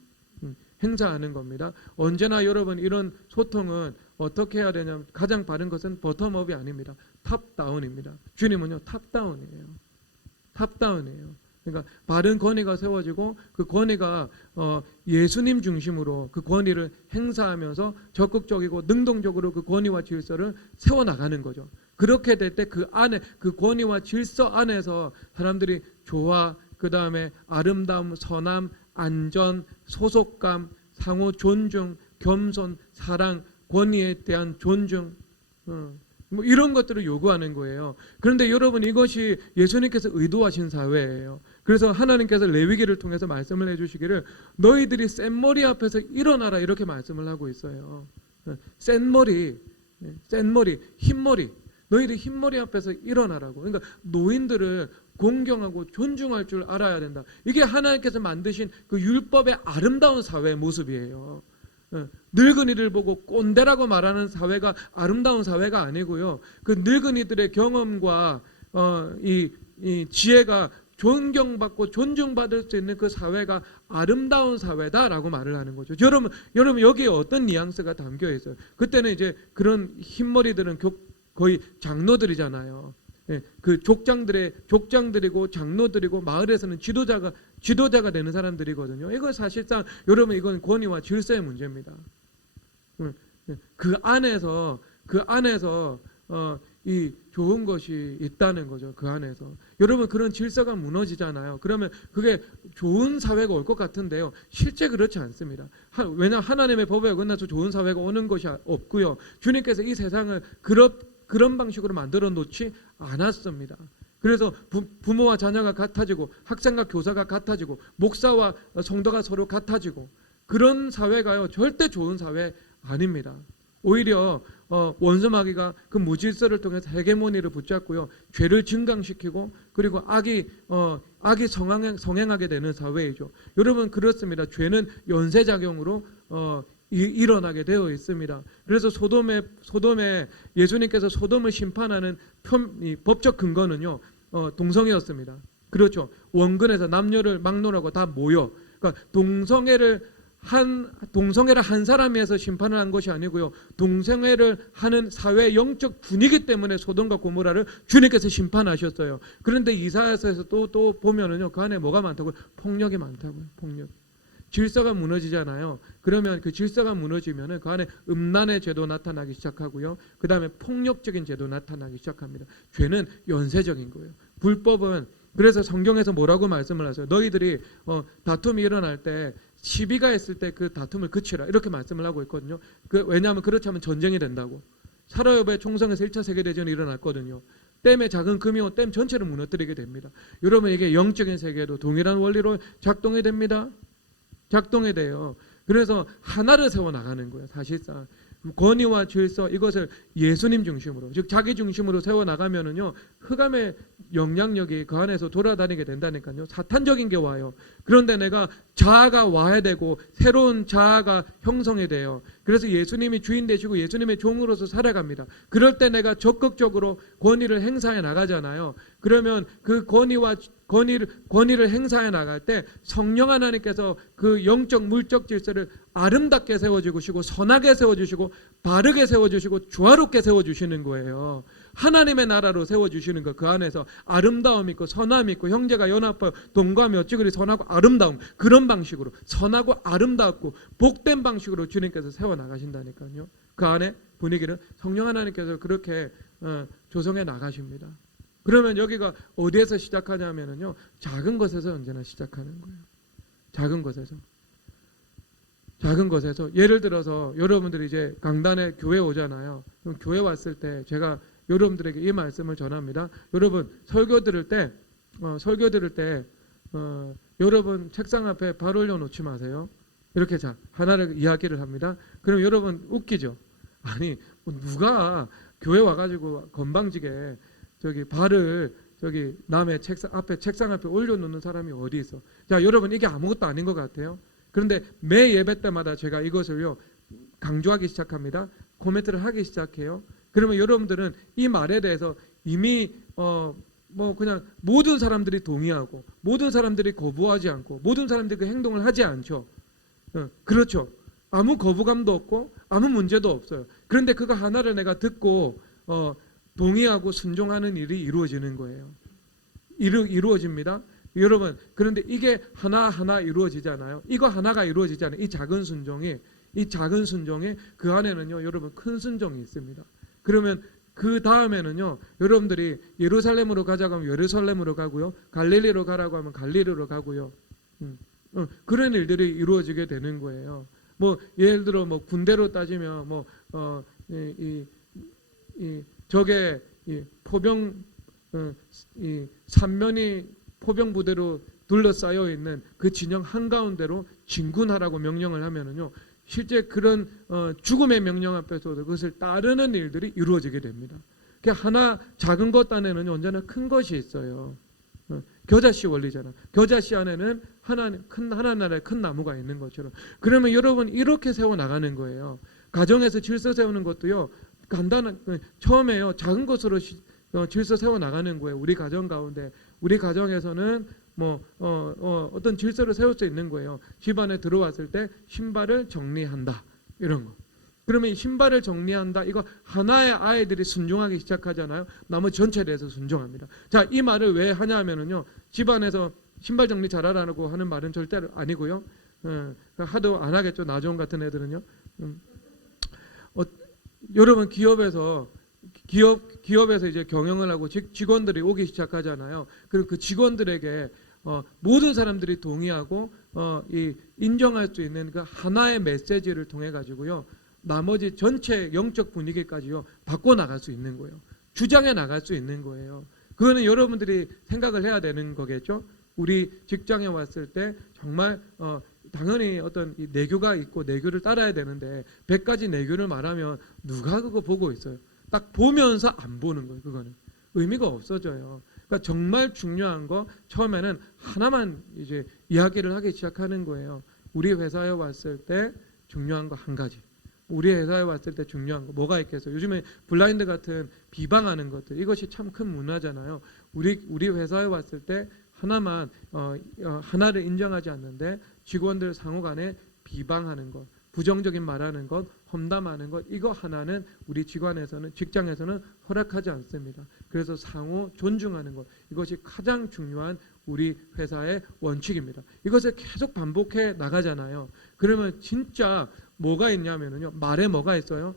행사하는 겁니다. 언제나 여러분 이런 소통은 어떻게 해야 되냐면 가장 바른 것은 버텀업이 아닙니다. 탑다운입니다. 주님은요 탑다운이에요. 탑다운이에요. 그러니까 바른 권위가 세워지고 그 권위가 예수님 중심으로 그 권위를 행사하면서 적극적이고 능동적으로 그 권위와 질서를 세워나가는 거죠. 그렇게 될 때 그 안에, 그 권위와 질서 안에서 사람들이 조화, 그 다음에 아름다움, 선함, 안전, 소속감, 상호 존중, 겸손, 사랑, 권위에 대한 존중, 뭐 이런 것들을 요구하는 거예요. 그런데 여러분, 이것이 예수님께서 의도하신 사회예요. 그래서 하나님께서 레위기를 통해서 말씀을 해주시기를 너희들이 센 머리 앞에서 일어나라 이렇게 말씀을 하고 있어요. 센 머리, 흰머리, 너희들이 흰머리 앞에서 일어나라고. 그러니까 노인들을 공경하고 존중할 줄 알아야 된다. 이게 하나님께서 만드신 그 율법의 아름다운 사회의 모습이에요. 늙은이를 보고 꼰대라고 말하는 사회가 아름다운 사회가 아니고요. 그 늙은이들의 경험과 이 지혜가 존경받고 존중받을 수 있는 그 사회가 아름다운 사회다라고 말을 하는 거죠. 여러분 여기에 어떤 뉘앙스가 담겨 있어요. 그때는 이제 그런 흰머리들은 거의 장로들이잖아요. 그 족장들이고 장로들이고 마을에서는 지도자가 되는 사람들이거든요. 이거 사실상 여러분 이건 권위와 질서의 문제입니다. 그 안에서 이 좋은 것이 있다는 거죠. 그 안에서 여러분 그런 질서가 무너지잖아요. 그러면 그게 좋은 사회가 올 것 같은데요. 실제 그렇지 않습니다. 왜냐 하나님의 법에 어긋나서 좋은 사회가 오는 것이 없고요. 주님께서 이 세상을 그런 방식으로 만들어 놓지 않았습니다. 그래서 부모와 자녀가 같아지고 학생과 교사가 같아지고 목사와 성도가 서로 같아지고 그런 사회가요 절대 좋은 사회 아닙니다. 오히려 원수마귀가 그 무질서를 통해서 헤게모니를 붙잡고요 죄를 증강시키고 그리고 악이 성행하게 되는 사회이죠. 여러분 그렇습니다. 죄는 연쇄작용으로 일어나게 되어 있습니다. 그래서 소돔에 예수님께서 소돔을 심판하는 법적 근거는요 동성애였습니다. 그렇죠. 원근에서 남녀를 막론하고 다 모여, 그러니까 동성애를 한 사람이 해서 심판을 한 것이 아니고요. 동성애를 하는 사회의 영적 분위기 때문에 소돔과 고모라를 주님께서 심판하셨어요. 그런데 이사야서에서 또 보면은요 그 안에 뭐가 많다고요? 폭력이 많다고요. 폭력. 질서가 무너지잖아요. 그러면 그 질서가 무너지면은 그 안에 음란의 죄도 나타나기 시작하고요. 그 다음에 폭력적인 죄도 나타나기 시작합니다. 죄는 연쇄적인 거예요. 불법은 그래서 성경에서 뭐라고 말씀을 하세요? 너희들이 다툼이 일어날 때 시비가 있을 때 그 다툼을 그치라 이렇게 말씀을 하고 있거든요. 왜냐하면 그렇지 않으면 전쟁이 된다고. 사라요바의 총성에서 1차 세계대전이 일어났거든요. 댐의 작은 금이 댐 전체를 무너뜨리게 됩니다. 여러분 이게 영적인 세계에도 동일한 원리로 작동이 됩니다. 작동이 돼요. 그래서 하나를 세워나가는 거예요. 사실상 권위와 질서 이것을 예수님 중심으로 즉 자기 중심으로 세워나가면은요 흑암의 영향력이 그 안에서 돌아다니게 된다니까요. 사탄적인 게 와요. 그런데 내가 자아가 와야 되고 새로운 자아가 형성이 돼요. 그래서 예수님이 주인 되시고 예수님의 종으로서 살아갑니다. 그럴 때 내가 적극적으로 권위를 행사해 나가잖아요. 그러면 그 권위를 행사해 나갈 때 성령 하나님께서 그 영적 물적 질서를 아름답게 세워주시고 선하게 세워주시고 바르게 세워주시고 조화롭게 세워주시는 거예요. 하나님의 나라로 세워주시는 거. 그 안에서 아름다움 있고 선함 있고 형제가 연합하여 동거하며 어찌 선하고 아름다움 그런 방식으로 선하고 아름답고 복된 방식으로 주님께서 세워나가신다니까요. 그 안에 분위기를 성령 하나님께서 그렇게 조성해 나가십니다. 그러면 여기가 어디에서 시작하냐면요 작은 것에서 언제나 시작하는 거예요. 작은 것에서 예를 들어서 여러분들이 이제 강단에 교회 오잖아요. 그럼 교회 왔을 때 제가 여러분들에게 이 말씀을 전합니다. 여러분 설교 들을 때 여러분 책상 앞에 발 올려놓지 마세요. 이렇게 하나를 이야기를 합니다. 그럼 여러분 웃기죠? 아니 누가 교회 와가지고 건방지게 발을 남의 책상 앞에 올려놓는 사람이 어디 있어? 자, 여러분 이게 아무것도 아닌 것 같아요. 그런데 매 예배 때마다 제가 이것을요 강조하기 시작합니다. 코멘트를 하기 시작해요. 그러면 여러분들은 이 말에 대해서 이미 그냥 모든 사람들이 동의하고 모든 사람들이 거부하지 않고 모든 사람들이 그 행동을 하지 않죠. 그렇죠. 아무 거부감도 없고 아무 문제도 없어요. 그런데 그거 하나를 내가 듣고 동의하고 순종하는 일이 이루어지는 거예요. 이루어집니다. 여러분 그런데 이게 하나하나 이루어지잖아요. 이거 하나가 이루어지잖아요. 이 작은 순종이 그 안에는요 여러분 큰 순종이 있습니다. 그러면 그 다음에는요 여러분들이 예루살렘으로 가자고 하면 예루살렘으로 가고요, 갈릴리로 가라고 하면 갈릴리로 가고요. 그런 일들이 이루어지게 되는 거예요. 뭐 예를 들어 뭐 군대로 따지면 적의 포병 이 삼면이 포병 부대로 둘러싸여 있는 그 진영 한가운데로 진군하라고 명령을 하면은요, 실제 그런 죽음의 명령 앞에서도 그것을 따르는 일들이 이루어지게 됩니다. 하나 작은 것 안에는 언제나 큰 것이 있어요. 겨자씨 원리잖아. 겨자씨 안에는 하나나라의 큰 나무가 있는 것처럼. 그러면 여러분 이렇게 세워 나가는 거예요. 가정에서 질서 세우는 것도요, 간단한 처음에요 작은 것으로 질서 세워 나가는 거예요. 우리 가정 가운데, 우리 가정에서는 어떤 질서를 세울 수 있는 거예요. 집안에 들어왔을 때 신발을 정리한다, 이런 거. 그러면 이 신발을 정리한다, 이거 하나의 아이들이 순종하기 시작하잖아요. 나머지 전체에 대해서 순종합니다. 자, 이 말을 왜 하냐 하면은요, 집안에서 신발 정리 잘하라고 하는 말은 절대로 아니고요. 하도 안 하겠죠. 나종 같은 애들은요. 여러분 기업에서 이제 경영을 하고 직원들이 오기 시작하잖아요. 그리고 그 직원들에게 모든 사람들이 동의하고 인정할 수 있는 그 하나의 메시지를 통해 가지고요, 나머지 전체 영적 분위기까지요 바꿔 나갈 수 있는 거예요. 주장해 나갈 수 있는 거예요. 그거는 여러분들이 생각을 해야 되는 거겠죠. 우리 직장에 왔을 때 정말 당연히 어떤 내교가 있고 내교를 따라야 되는데 100가지 내교를 말하면 누가 그거 보고 있어요. 딱 보면서 안 보는 거예요. 그거는 의미가 없어져요. 그러니까 정말 중요한 거 처음에는 하나만 이제 이야기를 하기 시작하는 거예요. 우리 회사에 왔을 때 중요한 거 한 가지. 우리 회사에 왔을 때 중요한 거 뭐가 있겠어요? 요즘에 블라인드 같은 비방하는 것들, 이것이 참 큰 문화잖아요. 우리 회사에 왔을 때 하나만 하나를 인정하지 않는데 직원들 상호간에 비방하는 것, 부정적인 말하는 것, 험담하는 것, 이거 하나는 우리 직장에서는 허락하지 않습니다. 그래서 상호 존중하는 것, 이것이 가장 중요한 우리 회사의 원칙입니다. 이것을 계속 반복해 나가잖아요. 그러면 진짜 뭐가 있냐면요, 말에 뭐가 있어요?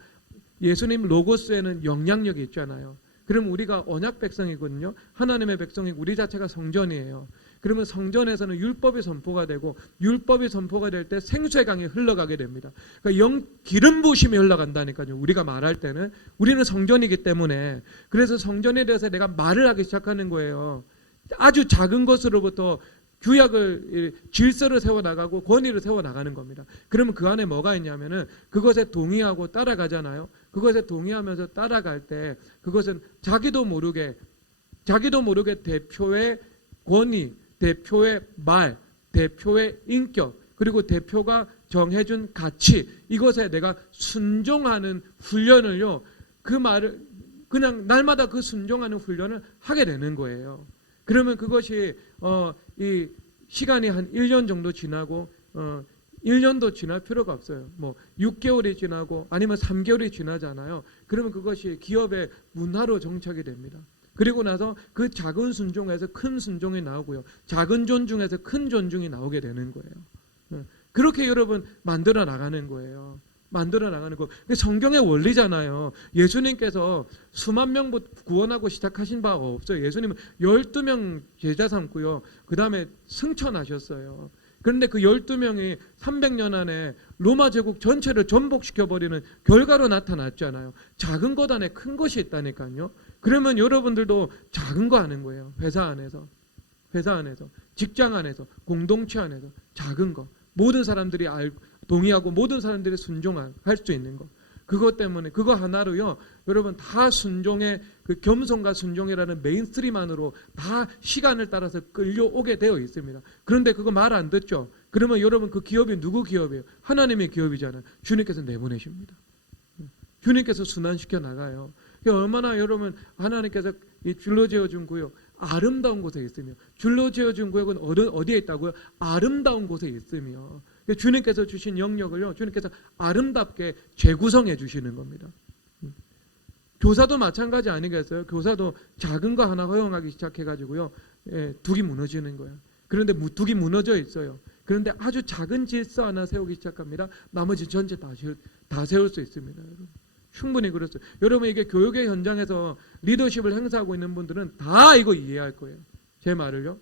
예수님 로고스에는 영향력이 있잖아요. 그럼 우리가 언약 백성이거든요. 하나님의 백성이 우리 자체가 성전이에요. 그러면 성전에서는 율법이 선포가 되고, 율법이 선포가 될 때 생수의 강이 흘러가게 됩니다. 그러니까 기름 부으심이 흘러간다니까요. 우리가 말할 때는 우리는 성전이기 때문에. 그래서 성전에 대해서 내가 말을 하기 시작하는 거예요. 아주 작은 것으로부터 규약을, 질서를 세워나가고 권위를 세워나가는 겁니다. 그러면 그 안에 뭐가 있냐면은 그것에 동의하고 따라가잖아요. 그것에 동의하면서 따라갈 때 그것은 자기도 모르게 대표의 권위, 대표의 말, 대표의 인격, 그리고 대표가 정해준 가치, 이것에 내가 순종하는 훈련을요, 그 말을 그냥 날마다 그 순종하는 훈련을 하게 되는 거예요. 그러면 그것이 이 시간이 한 1년 정도 지나고 1년도 지날 필요가 없어요. 뭐 6개월이 지나고 아니면 3개월이 지나잖아요. 그러면 그것이 기업의 문화로 정착이 됩니다. 그리고 나서 그 작은 순종에서 큰 순종이 나오고요, 작은 존중에서 큰 존중이 나오게 되는 거예요. 그렇게 여러분 만들어 나가는 거예요. 만들어 나가는 거. 성경의 원리잖아요. 예수님께서 수만 명 구원하고 시작하신 바 없어요. 예수님은 12명 제자 삼고요, 그 다음에 승천하셨어요. 그런데 그 12명이 300년 안에 로마 제국 전체를 전복시켜버리는 결과로 나타났잖아요. 작은 것 안에 큰 것이 있다니까요. 그러면 여러분들도 작은 거 하는 거예요. 회사 안에서, 직장 안에서, 공동체 안에서 작은 거, 모든 사람들이 동의하고 모든 사람들이 순종할 수 있는 거. 그것 때문에 그거 하나로요, 여러분 다 순종의 그 겸손과 순종이라는 메인스트림 안으로 다 시간을 따라서 끌려오게 되어 있습니다. 그런데 그거 말 안 듣죠? 그러면 여러분 그 기업이 누구 기업이에요? 하나님의 기업이잖아요. 주님께서 내보내십니다. 주님께서 순환시켜 나가요. 얼마나 여러분 하나님께서 이 줄로 지어준 구역, 아름다운 곳에 있으며, 줄로 지어준 구역은 어디에 있다고요? 아름다운 곳에 있으며, 주님께서 주신 영역을요, 주님께서 아름답게 재구성해 주시는 겁니다. 교사도 마찬가지 아니겠어요? 교사도 작은 거 하나 허용하기 시작해가지고요, 둑이 무너지는 거예요. 그런데 둑이 무너져 있어요. 그런데 아주 작은 질서 하나 세우기 시작합니다. 나머지 전체 다 세울 수 있습니다. 여러분. 충분히 그렇죠. 여러분, 이게 교육의 현장에서 리더십을 행사하고 있는 분들은 다 이거 이해할 거예요. 제 말을요.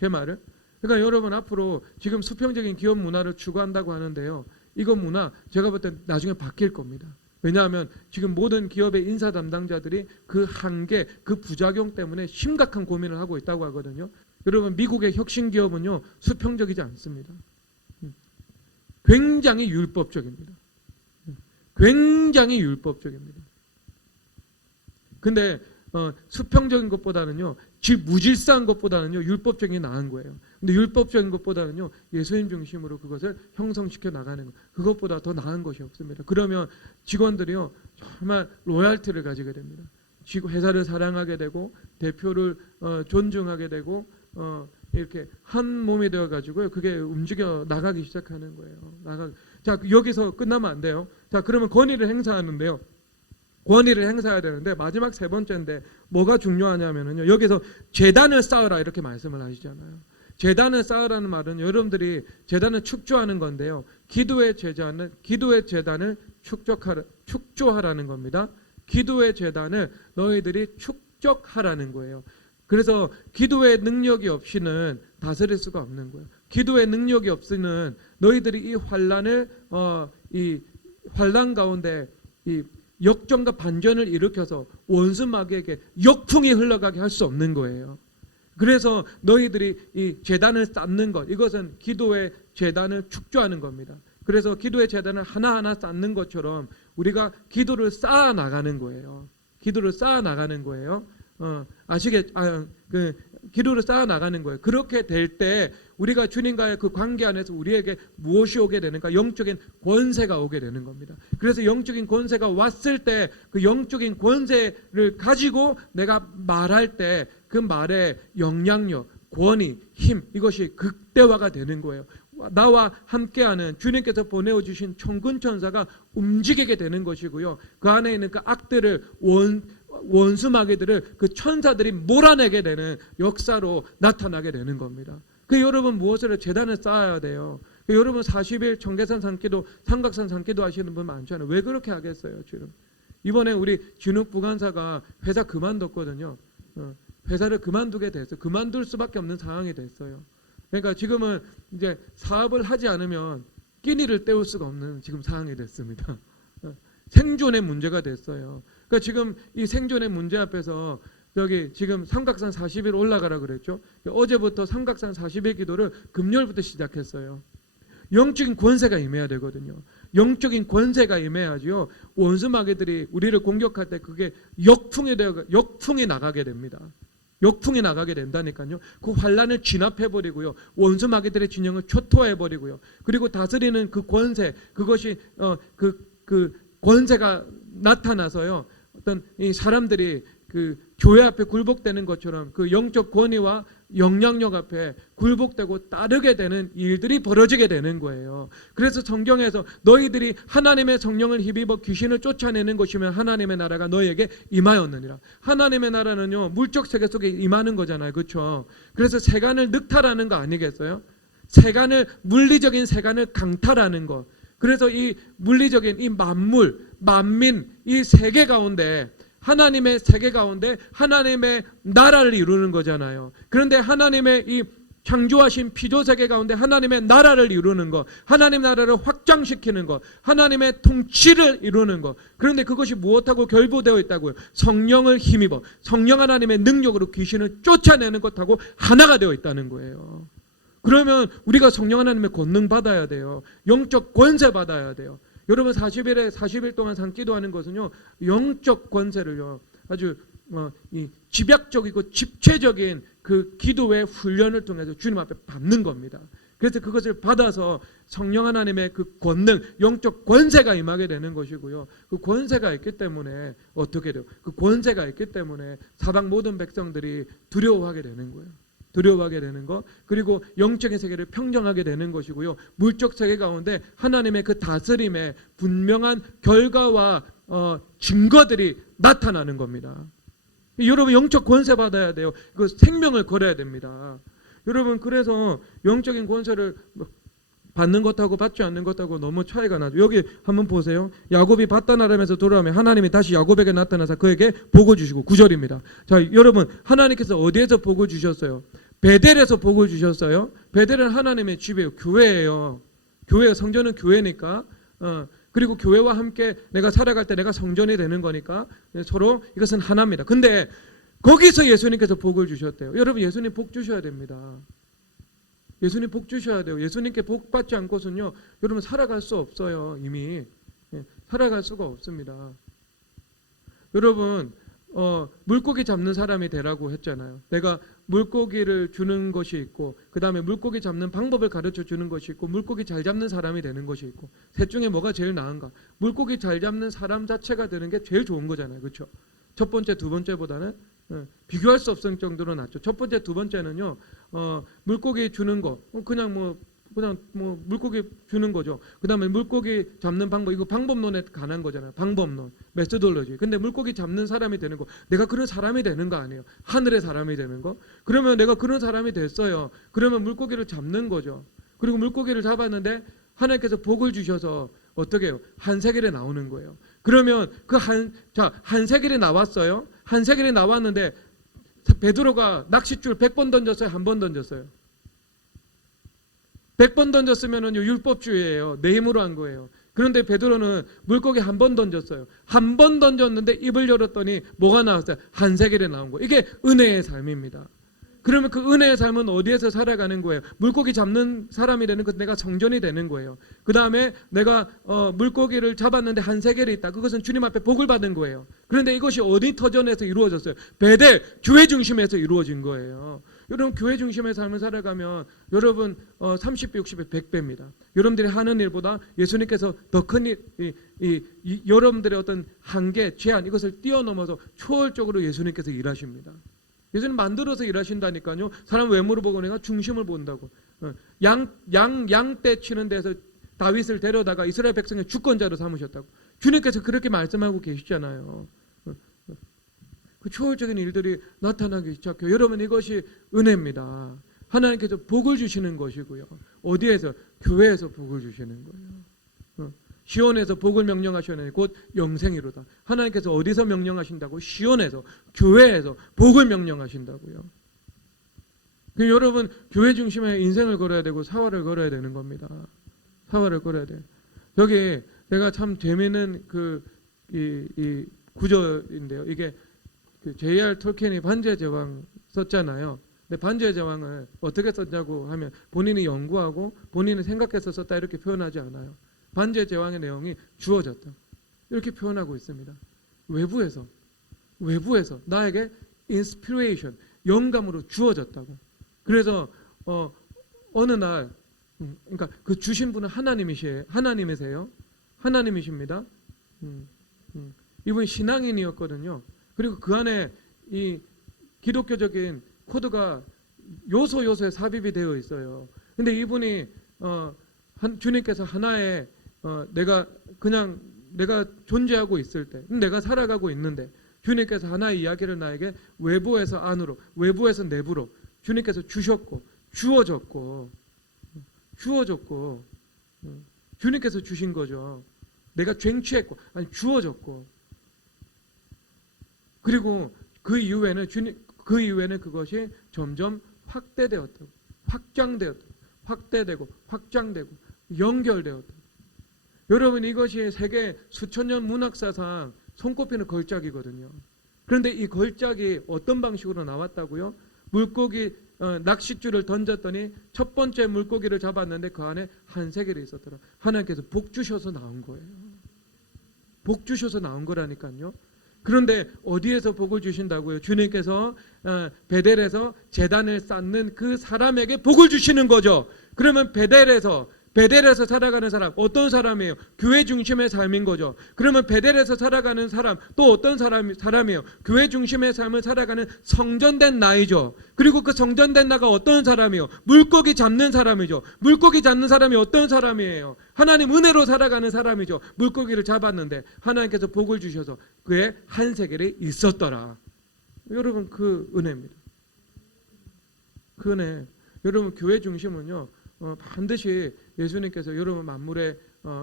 제 말을. 그러니까 여러분 앞으로 지금 수평적인 기업 문화를 추구한다고 하는데요. 이거 문화 제가 볼 때 나중에 바뀔 겁니다. 왜냐하면 지금 모든 기업의 인사 담당자들이 그 한계, 그 부작용 때문에 심각한 고민을 하고 있다고 하거든요. 여러분 미국의 혁신 기업은요 수평적이지 않습니다. 굉장히 율법적입니다. 굉장히 율법적입니다. 근데 수평적인 것보다는요, 무질서한 것보다는요, 율법적인 게 나은 거예요. 근데 율법적인 것보다는요, 예수님 중심으로 그것을 형성시켜 나가는 것, 그것보다 더 나은 것이 없습니다. 그러면 직원들이요, 정말 로얄티를 가지게 됩니다. 회사를 사랑하게 되고, 대표를 존중하게 되고, 이렇게 한 몸이 되어 가지고요, 그게 움직여 나가기 시작하는 거예요. 자, 여기서 끝나면 안 돼요. 자, 그러면 권위를 행사하는데요. 권위를 행사해야 되는데 마지막 세 번째인데 뭐가 중요하냐면요. 여기서 제단을 쌓으라 이렇게 말씀을 하시잖아요. 제단을 쌓으라는 말은 여러분들이 제단을 축조하는 건데요. 기도의 제단을 축조하라는 겁니다. 기도의 제단을 너희들이 축적하라는 거예요. 그래서 기도의 능력이 없이는 다스릴 수가 없는 거예요. 기도의 능력이 없이는 너희들이 이 환난을 이 환난 가운데 이 역전과 반전을 일으켜서 원수 마귀에게 역풍이 흘러가게 할 수 없는 거예요. 그래서 너희들이 이 제단을 쌓는 것, 이것은 기도의 제단을 축조하는 겁니다. 그래서 기도의 제단을 하나하나 쌓는 것처럼 우리가 기도를 쌓아 나가는 거예요. 기도를 쌓아 나가는 거예요. 기도를 쌓아 나가는 거예요. 그렇게 될 때 우리가 주님과의 그 관계 안에서 우리에게 무엇이 오게 되는가? 영적인 권세가 오게 되는 겁니다. 그래서 영적인 권세가 왔을 때 그 영적인 권세를 가지고 내가 말할 때 그 말의 영향력, 권위, 힘, 이것이 극대화가 되는 거예요. 나와 함께하는 주님께서 보내주신 천군 천사가 움직이게 되는 것이고요. 그 안에 있는 그 악들을 원수 마귀들을 그 천사들이 몰아내게 되는 역사로 나타나게 되는 겁니다. 그 여러분 무엇을 제단을 쌓아야 돼요. 여러분 40일 청계산 산기도, 삼각산 산기도 하시는 분 많잖아요. 왜 그렇게 하겠어요, 지금? 이번에 우리 진욱 부간사가 회사 그만뒀거든요. 회사를 그만두게 됐어요. 그만둘 수밖에 없는 상황이 됐어요. 그러니까 지금은 이제 사업을 하지 않으면 끼니를 때울 수가 없는 지금 상황이 됐습니다. 생존의 문제가 됐어요. 그러니까 지금 이 생존의 문제 앞에서 여기 지금 삼각산 40일 올라가라 그랬죠. 어제부터 삼각산 40일 기도를 금요일부터 시작했어요. 영적인 권세가 임해야 되거든요. 영적인 권세가 임해야지요. 원수 마귀들이 우리를 공격할 때 그게 역풍이 나가게 됩니다. 역풍이 나가게 된다니까요. 그 환란을 진압해버리고요. 원수 마귀들의 진영을 초토화해버리고요. 그리고 다스리는 그 권세, 그것이 그 권세가 나타나서요. 어떤 이 사람들이 그 교회 앞에 굴복되는 것처럼 그 영적 권위와 영향력 앞에 굴복되고 따르게 되는 일들이 벌어지게 되는 거예요. 그래서 성경에서 너희들이 하나님의 성령을 힘입어 귀신을 쫓아내는 것이면 하나님의 나라가 너희에게 임하였느니라. 하나님의 나라는요, 물적 세계 속에 임하는 거잖아요. 그렇죠? 그래서 세간을 늑탈하는 거 아니겠어요? 물리적인 세간을 강탈하는 것. 그래서 이 물리적인 이 만물, 만민, 이 세계 가운데 하나님의 세계 가운데 하나님의 나라를 이루는 거잖아요. 그런데 하나님의 이 창조하신 피조 세계 가운데 하나님의 나라를 이루는 것, 하나님의 나라를 확장시키는 것, 하나님의 통치를 이루는 것. 그런데 그것이 무엇하고 결부되어 있다고요? 성령을 힘입어 성령 하나님의 능력으로 귀신을 쫓아내는 것하고 하나가 되어 있다는 거예요. 그러면 우리가 성령 하나님의 권능 받아야 돼요. 영적 권세 받아야 돼요. 여러분 40일 동안 산기도하는 것은요, 영적 권세를요, 아주 이 집약적이고 집체적인 그 기도의 훈련을 통해서 주님 앞에 받는 겁니다. 그래서 그것을 받아서 성령 하나님의 그 권능, 영적 권세가 임하게 되는 것이고요. 그 권세가 있기 때문에 어떻게 돼요? 그 권세가 있기 때문에 사방 모든 백성들이 두려워하게 되는 거예요. 두려워하게 되는 것, 그리고 영적인 세계를 평정하게 되는 것이고요. 물적 세계 가운데 하나님의 그 다스림의 분명한 결과와 증거들이 나타나는 겁니다. 여러분 영적 권세 받아야 돼요. 그 생명을 걸어야 됩니다. 여러분 그래서 영적인 권세를 받는 것하고 받지 않는 것하고 너무 차이가 나죠. 여기 한번 보세요. 야곱이 밧단 아람에서 돌아오면 하나님이 다시 야곱에게 나타나서 그에게 복을 주시고 9절입니다. 자, 여러분 하나님께서 어디에서 복을 주셨어요? 베델에서 복을 주셨어요. 베델은 하나님의 집이에요. 교회예요. 교회, 성전은 교회니까. 그리고 교회와 함께 내가 살아갈 때 내가 성전이 되는 거니까 서로 이것은 하나입니다. 근데 거기서 예수님께서 복을 주셨대요. 여러분, 예수님 복 주셔야 됩니다. 예수님 복 주셔야 돼요. 예수님께 복 받지 않고서는요, 여러분 살아갈 수 없어요. 이미 살아갈 수가 없습니다. 여러분, 물고기 잡는 사람이 되라고 했잖아요. 내가 물고기를 주는 것이 있고, 그 다음에 물고기 잡는 방법을 가르쳐 주는 것이 있고, 물고기 잘 잡는 사람이 되는 것이 있고, 셋 중에 뭐가 제일 나은가? 물고기 잘 잡는 사람 자체가 되는 게 제일 좋은 거잖아요. 그렇죠? 첫 번째, 두 번째보다는 비교할 수 없을 정도로 낫죠. 첫 번째, 두 번째는요, 물고기 주는 거, 그냥 뭐 물고기 주는 거죠. 그 다음에 물고기 잡는 방법, 이거 방법론에 관한 거잖아요. 방법론, 메소돌로지. 근데 물고기 잡는 사람이 되는 거, 내가 그런 사람이 되는 거 아니에요. 하늘의 사람이 되는 거. 그러면 내가 그런 사람이 됐어요. 그러면 물고기를 잡는 거죠. 그리고 물고기를 잡았는데 하나님께서 복을 주셔서 어떻게 해요? 한세겔에 나오는 거예요. 그러면 한세겔에 나왔어요. 한세겔에 나왔는데 베드로가 낚싯줄 100번 던졌어요? 한 번 던졌어요? 100번 던졌으면 율법주의예요. 내 힘으로 한 거예요. 그런데 베드로는 물고기 한 번 던졌어요. 한 번 던졌는데 입을 열었더니 뭐가 나왔어요? 한세겔에 나온 거예요. 이게 은혜의 삶입니다. 그러면 그 은혜의 삶은 어디에서 살아가는 거예요? 물고기 잡는 사람이 되는 것, 내가 성전이 되는 거예요. 그 다음에 내가 물고기를 잡았는데 한세겔이 있다. 그것은 주님 앞에 복을 받은 거예요. 그런데 이것이 어디 터전에서 이루어졌어요? 베델, 교회 중심에서 이루어진 거예요. 여러분, 교회 중심의 삶을 살아가면 여러분 30배, 60배, 100배입니다. 여러분들이 하는 일보다 예수님께서 더 큰 여러분들의 어떤 한계, 제한, 이것을 뛰어넘어서 초월적으로 예수님께서 일하십니다. 예수님 만들어서 일하신다니까요. 사람 외모를 보고 내가 중심을 본다고. 양떼 치는 데서 다윗을 데려다가 이스라엘 백성의 주권자로 삼으셨다고. 주님께서 그렇게 말씀하고 계시잖아요. 그 초월적인 일들이 나타나기 시작해요. 여러분, 이것이 은혜입니다. 하나님께서 복을 주시는 것이고요. 어디에서? 교회에서 복을 주시는 거예요. 시온에서 복을 명령하셨느니 곧 영생이로다. 하나님께서 어디서 명령하신다고? 시온에서, 교회에서 복을 명령하신다고요. 여러분, 교회 중심에 인생을 걸어야 되고 사활을 걸어야 되는 겁니다. 사활을 걸어야 돼요. 여기 내가 참 재미있는 이 구절인데요. 이게 J.R. 톨키엔이 반지의 제왕 썼잖아요. 근데 반지의 제왕을 어떻게 썼냐고 하면 본인이 연구하고 본인이 생각해서 썼다 이렇게 표현하지 않아요. 반지의 제왕의 내용이 주어졌다 이렇게 표현하고 있습니다. 외부에서 나에게 인스피레이션, 영감으로 주어졌다고. 그래서 어느 날 그러니까 그 주신 분은 하나님이세요. 하나님이십니다. 이분이 신앙인이었거든요. 그리고 그 안에 이 기독교적인 코드가 요소에 삽입이 되어 있어요. 근데 이분이 주님께서 하나의 내가 존재하고 있을 때, 내가 살아가고 있는데 주님께서 하나의 이야기를 나에게 외부에서 안으로, 외부에서 내부로 주님께서 주셨고 주어졌고 주님께서 주신 거죠. 내가 쟁취했고 주어졌고, 그리고 그 이후에는 그것이 점점 확대되었다고, 확대되고 확장되고 연결되었다. 여러분, 이것이 세계 수천 년 문학사상 손꼽히는 걸작이거든요. 그런데 이 걸작이 어떤 방식으로 나왔다고요? 물고기 낚싯줄을 던졌더니 첫 번째 물고기를 잡았는데 그 안에 한세겔이 있었더라. 하나님께서 복 주셔서 나온 거예요. 복 주셔서 나온 거라니까요. 그런데 어디에서 복을 주신다고요? 주님께서 베델에서 제단을 쌓는 그 사람에게 복을 주시는 거죠. 그러면 베델에서 살아가는 사람 어떤 사람이에요? 교회 중심의 삶인 거죠. 그러면 베델에서 살아가는 사람 또 어떤 사람이에요? 교회 중심의 삶을 살아가는 성전된 나이죠. 그리고 그 성전된 나가 어떤 사람이에요? 물고기 잡는 사람이죠. 물고기 잡는 사람이 어떤 사람이에요? 하나님 은혜로 살아가는 사람이죠. 물고기를 잡았는데 하나님께서 복을 주셔서 그의 한세겔이 있었더라. 여러분, 그 은혜입니다. 그 은혜. 여러분, 교회 중심은요 반드시 예수님께서 여러분 만물의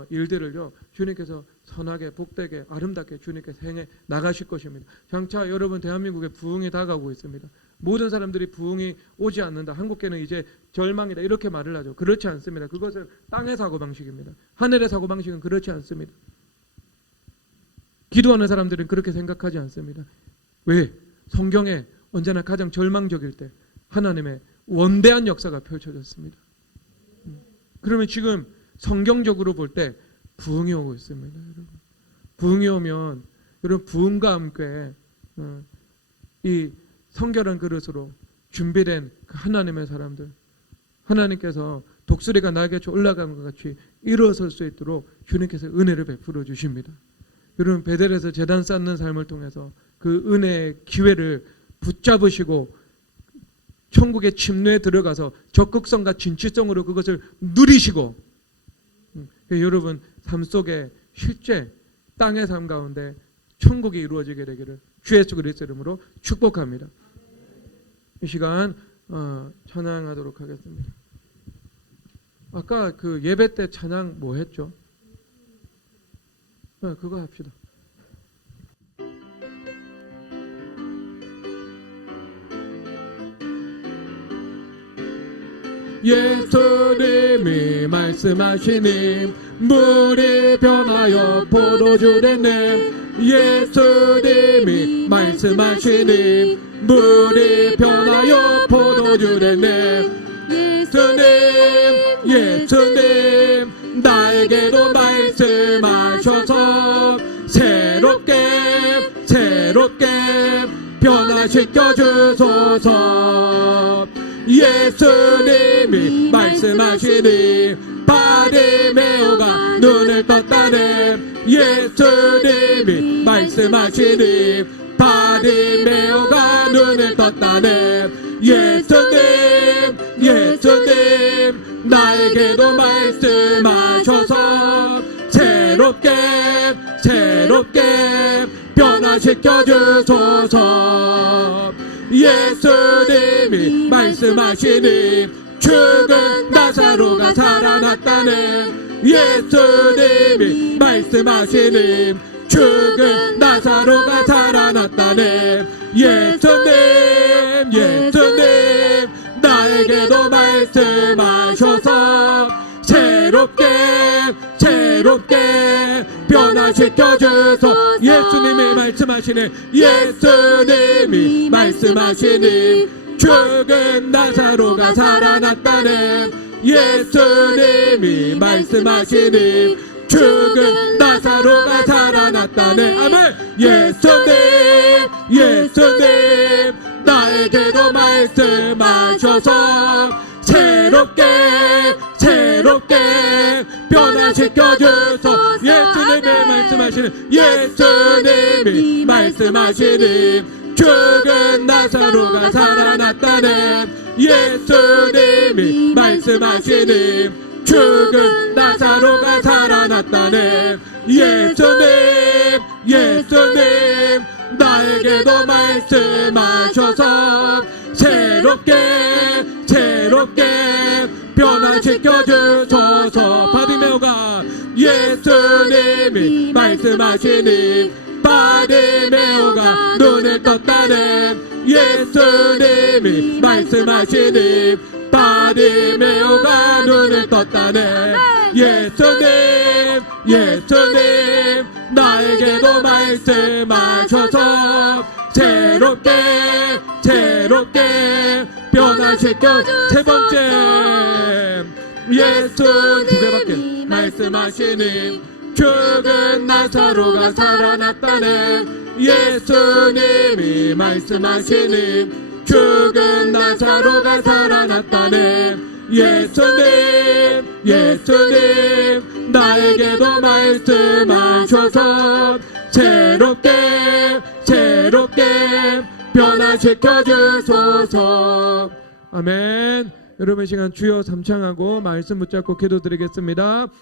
일들을요 주님께서 선하게 복되게 아름답게 주님께서 행해 나가실 것입니다. 장차 여러분 대한민국에 부흥이 다가오고 있습니다. 모든 사람들이 부흥이 오지 않는다, 한국계는 이제 절망이다 이렇게 말을 하죠. 그렇지 않습니다. 그것은 땅의 사고방식입니다. 하늘의 사고방식은 그렇지 않습니다. 기도하는 사람들은 그렇게 생각하지 않습니다. 왜? 성경에 언제나 가장 절망적일 때 하나님의 원대한 역사가 펼쳐졌습니다. 그러면 지금 성경적으로 볼 때 부흥이 오고 있습니다. 여러분. 부흥이 오면 여러분 부흥과 함께 이 성결한 그릇으로 준비된 그 하나님의 사람들, 하나님께서 독수리가 날개쳐 올라가는 것 같이 일어설 수 있도록 주님께서 은혜를 베풀어 주십니다. 여러분 베델에서 제단 쌓는 삶을 통해서 그 은혜의 기회를 붙잡으시고 천국의 침례에 들어가서 적극성과 진취성으로 그것을 누리시고 여러분 삶 속에 실제 땅의 삶 가운데 천국이 이루어지게 되기를 주 예수 그리스도 이름으로 축복합니다. 이 시간 찬양하도록 하겠습니다. 아까 그 예배 때 찬양 뭐 했죠? 그거 합시다. 예수님이 말씀하시니 물이 변하여 포도주 됐네. 예수님이 말씀하시니 물이 변하여 포도주 됐네. 예수님 나에게도 말씀하셔서 새롭게 변화시켜 주소서. 예수님이 말씀하시니 바리메오가 눈을 떴다네. 예수님이 말씀하시니 바리메오가 눈을 떴다네. 예수님 나에게도 말씀하셔서 새롭게 변화시켜 주소서. 예수님이 말씀하시니 죽은 나사로가 살아났다네. 예수님이 말씀하시니 죽은 나사로가 살아났다네. 예수님 나에게도 말씀하셔서 새롭게 변화시켜 주소서. 예수님이 말씀하시니 예수님이 말씀하시니 죽은 나사로가 살아났다네. 예수님이 말씀하시니 죽은 나사로가 살아났다네. 아멘. 예수님 나에게도 말씀하셔서 새롭게 변화시켜 주소서. 예수님이 말씀하시니 죽은 나사로가 살아났다네. 예수님이 말씀하시니 죽은 나사로가 살아났다네. 예수님 나에게도 말씀하셔서 새롭게 변화시켜 주소서. 바디메오가 예수님이 말씀하시니 바디메오가 눈을 떴다네. 예수님이 말씀하시니 바디메오가 눈을 떴다네. 예수님 나에게도 말씀하셔서 새롭게 변화시켜. 세 번째 예수 두 개밖에 말씀하시니 죽은 나사로가 살아났다네. 예수님이 말씀하시니 죽은 나사로가 살아났다네. 예수님 나에게도 말씀하셔서 새롭게 변화시켜 주소서. 아멘. 여러분 시간 주여 삼창하고 말씀 붙잡고 기도드리겠습니다.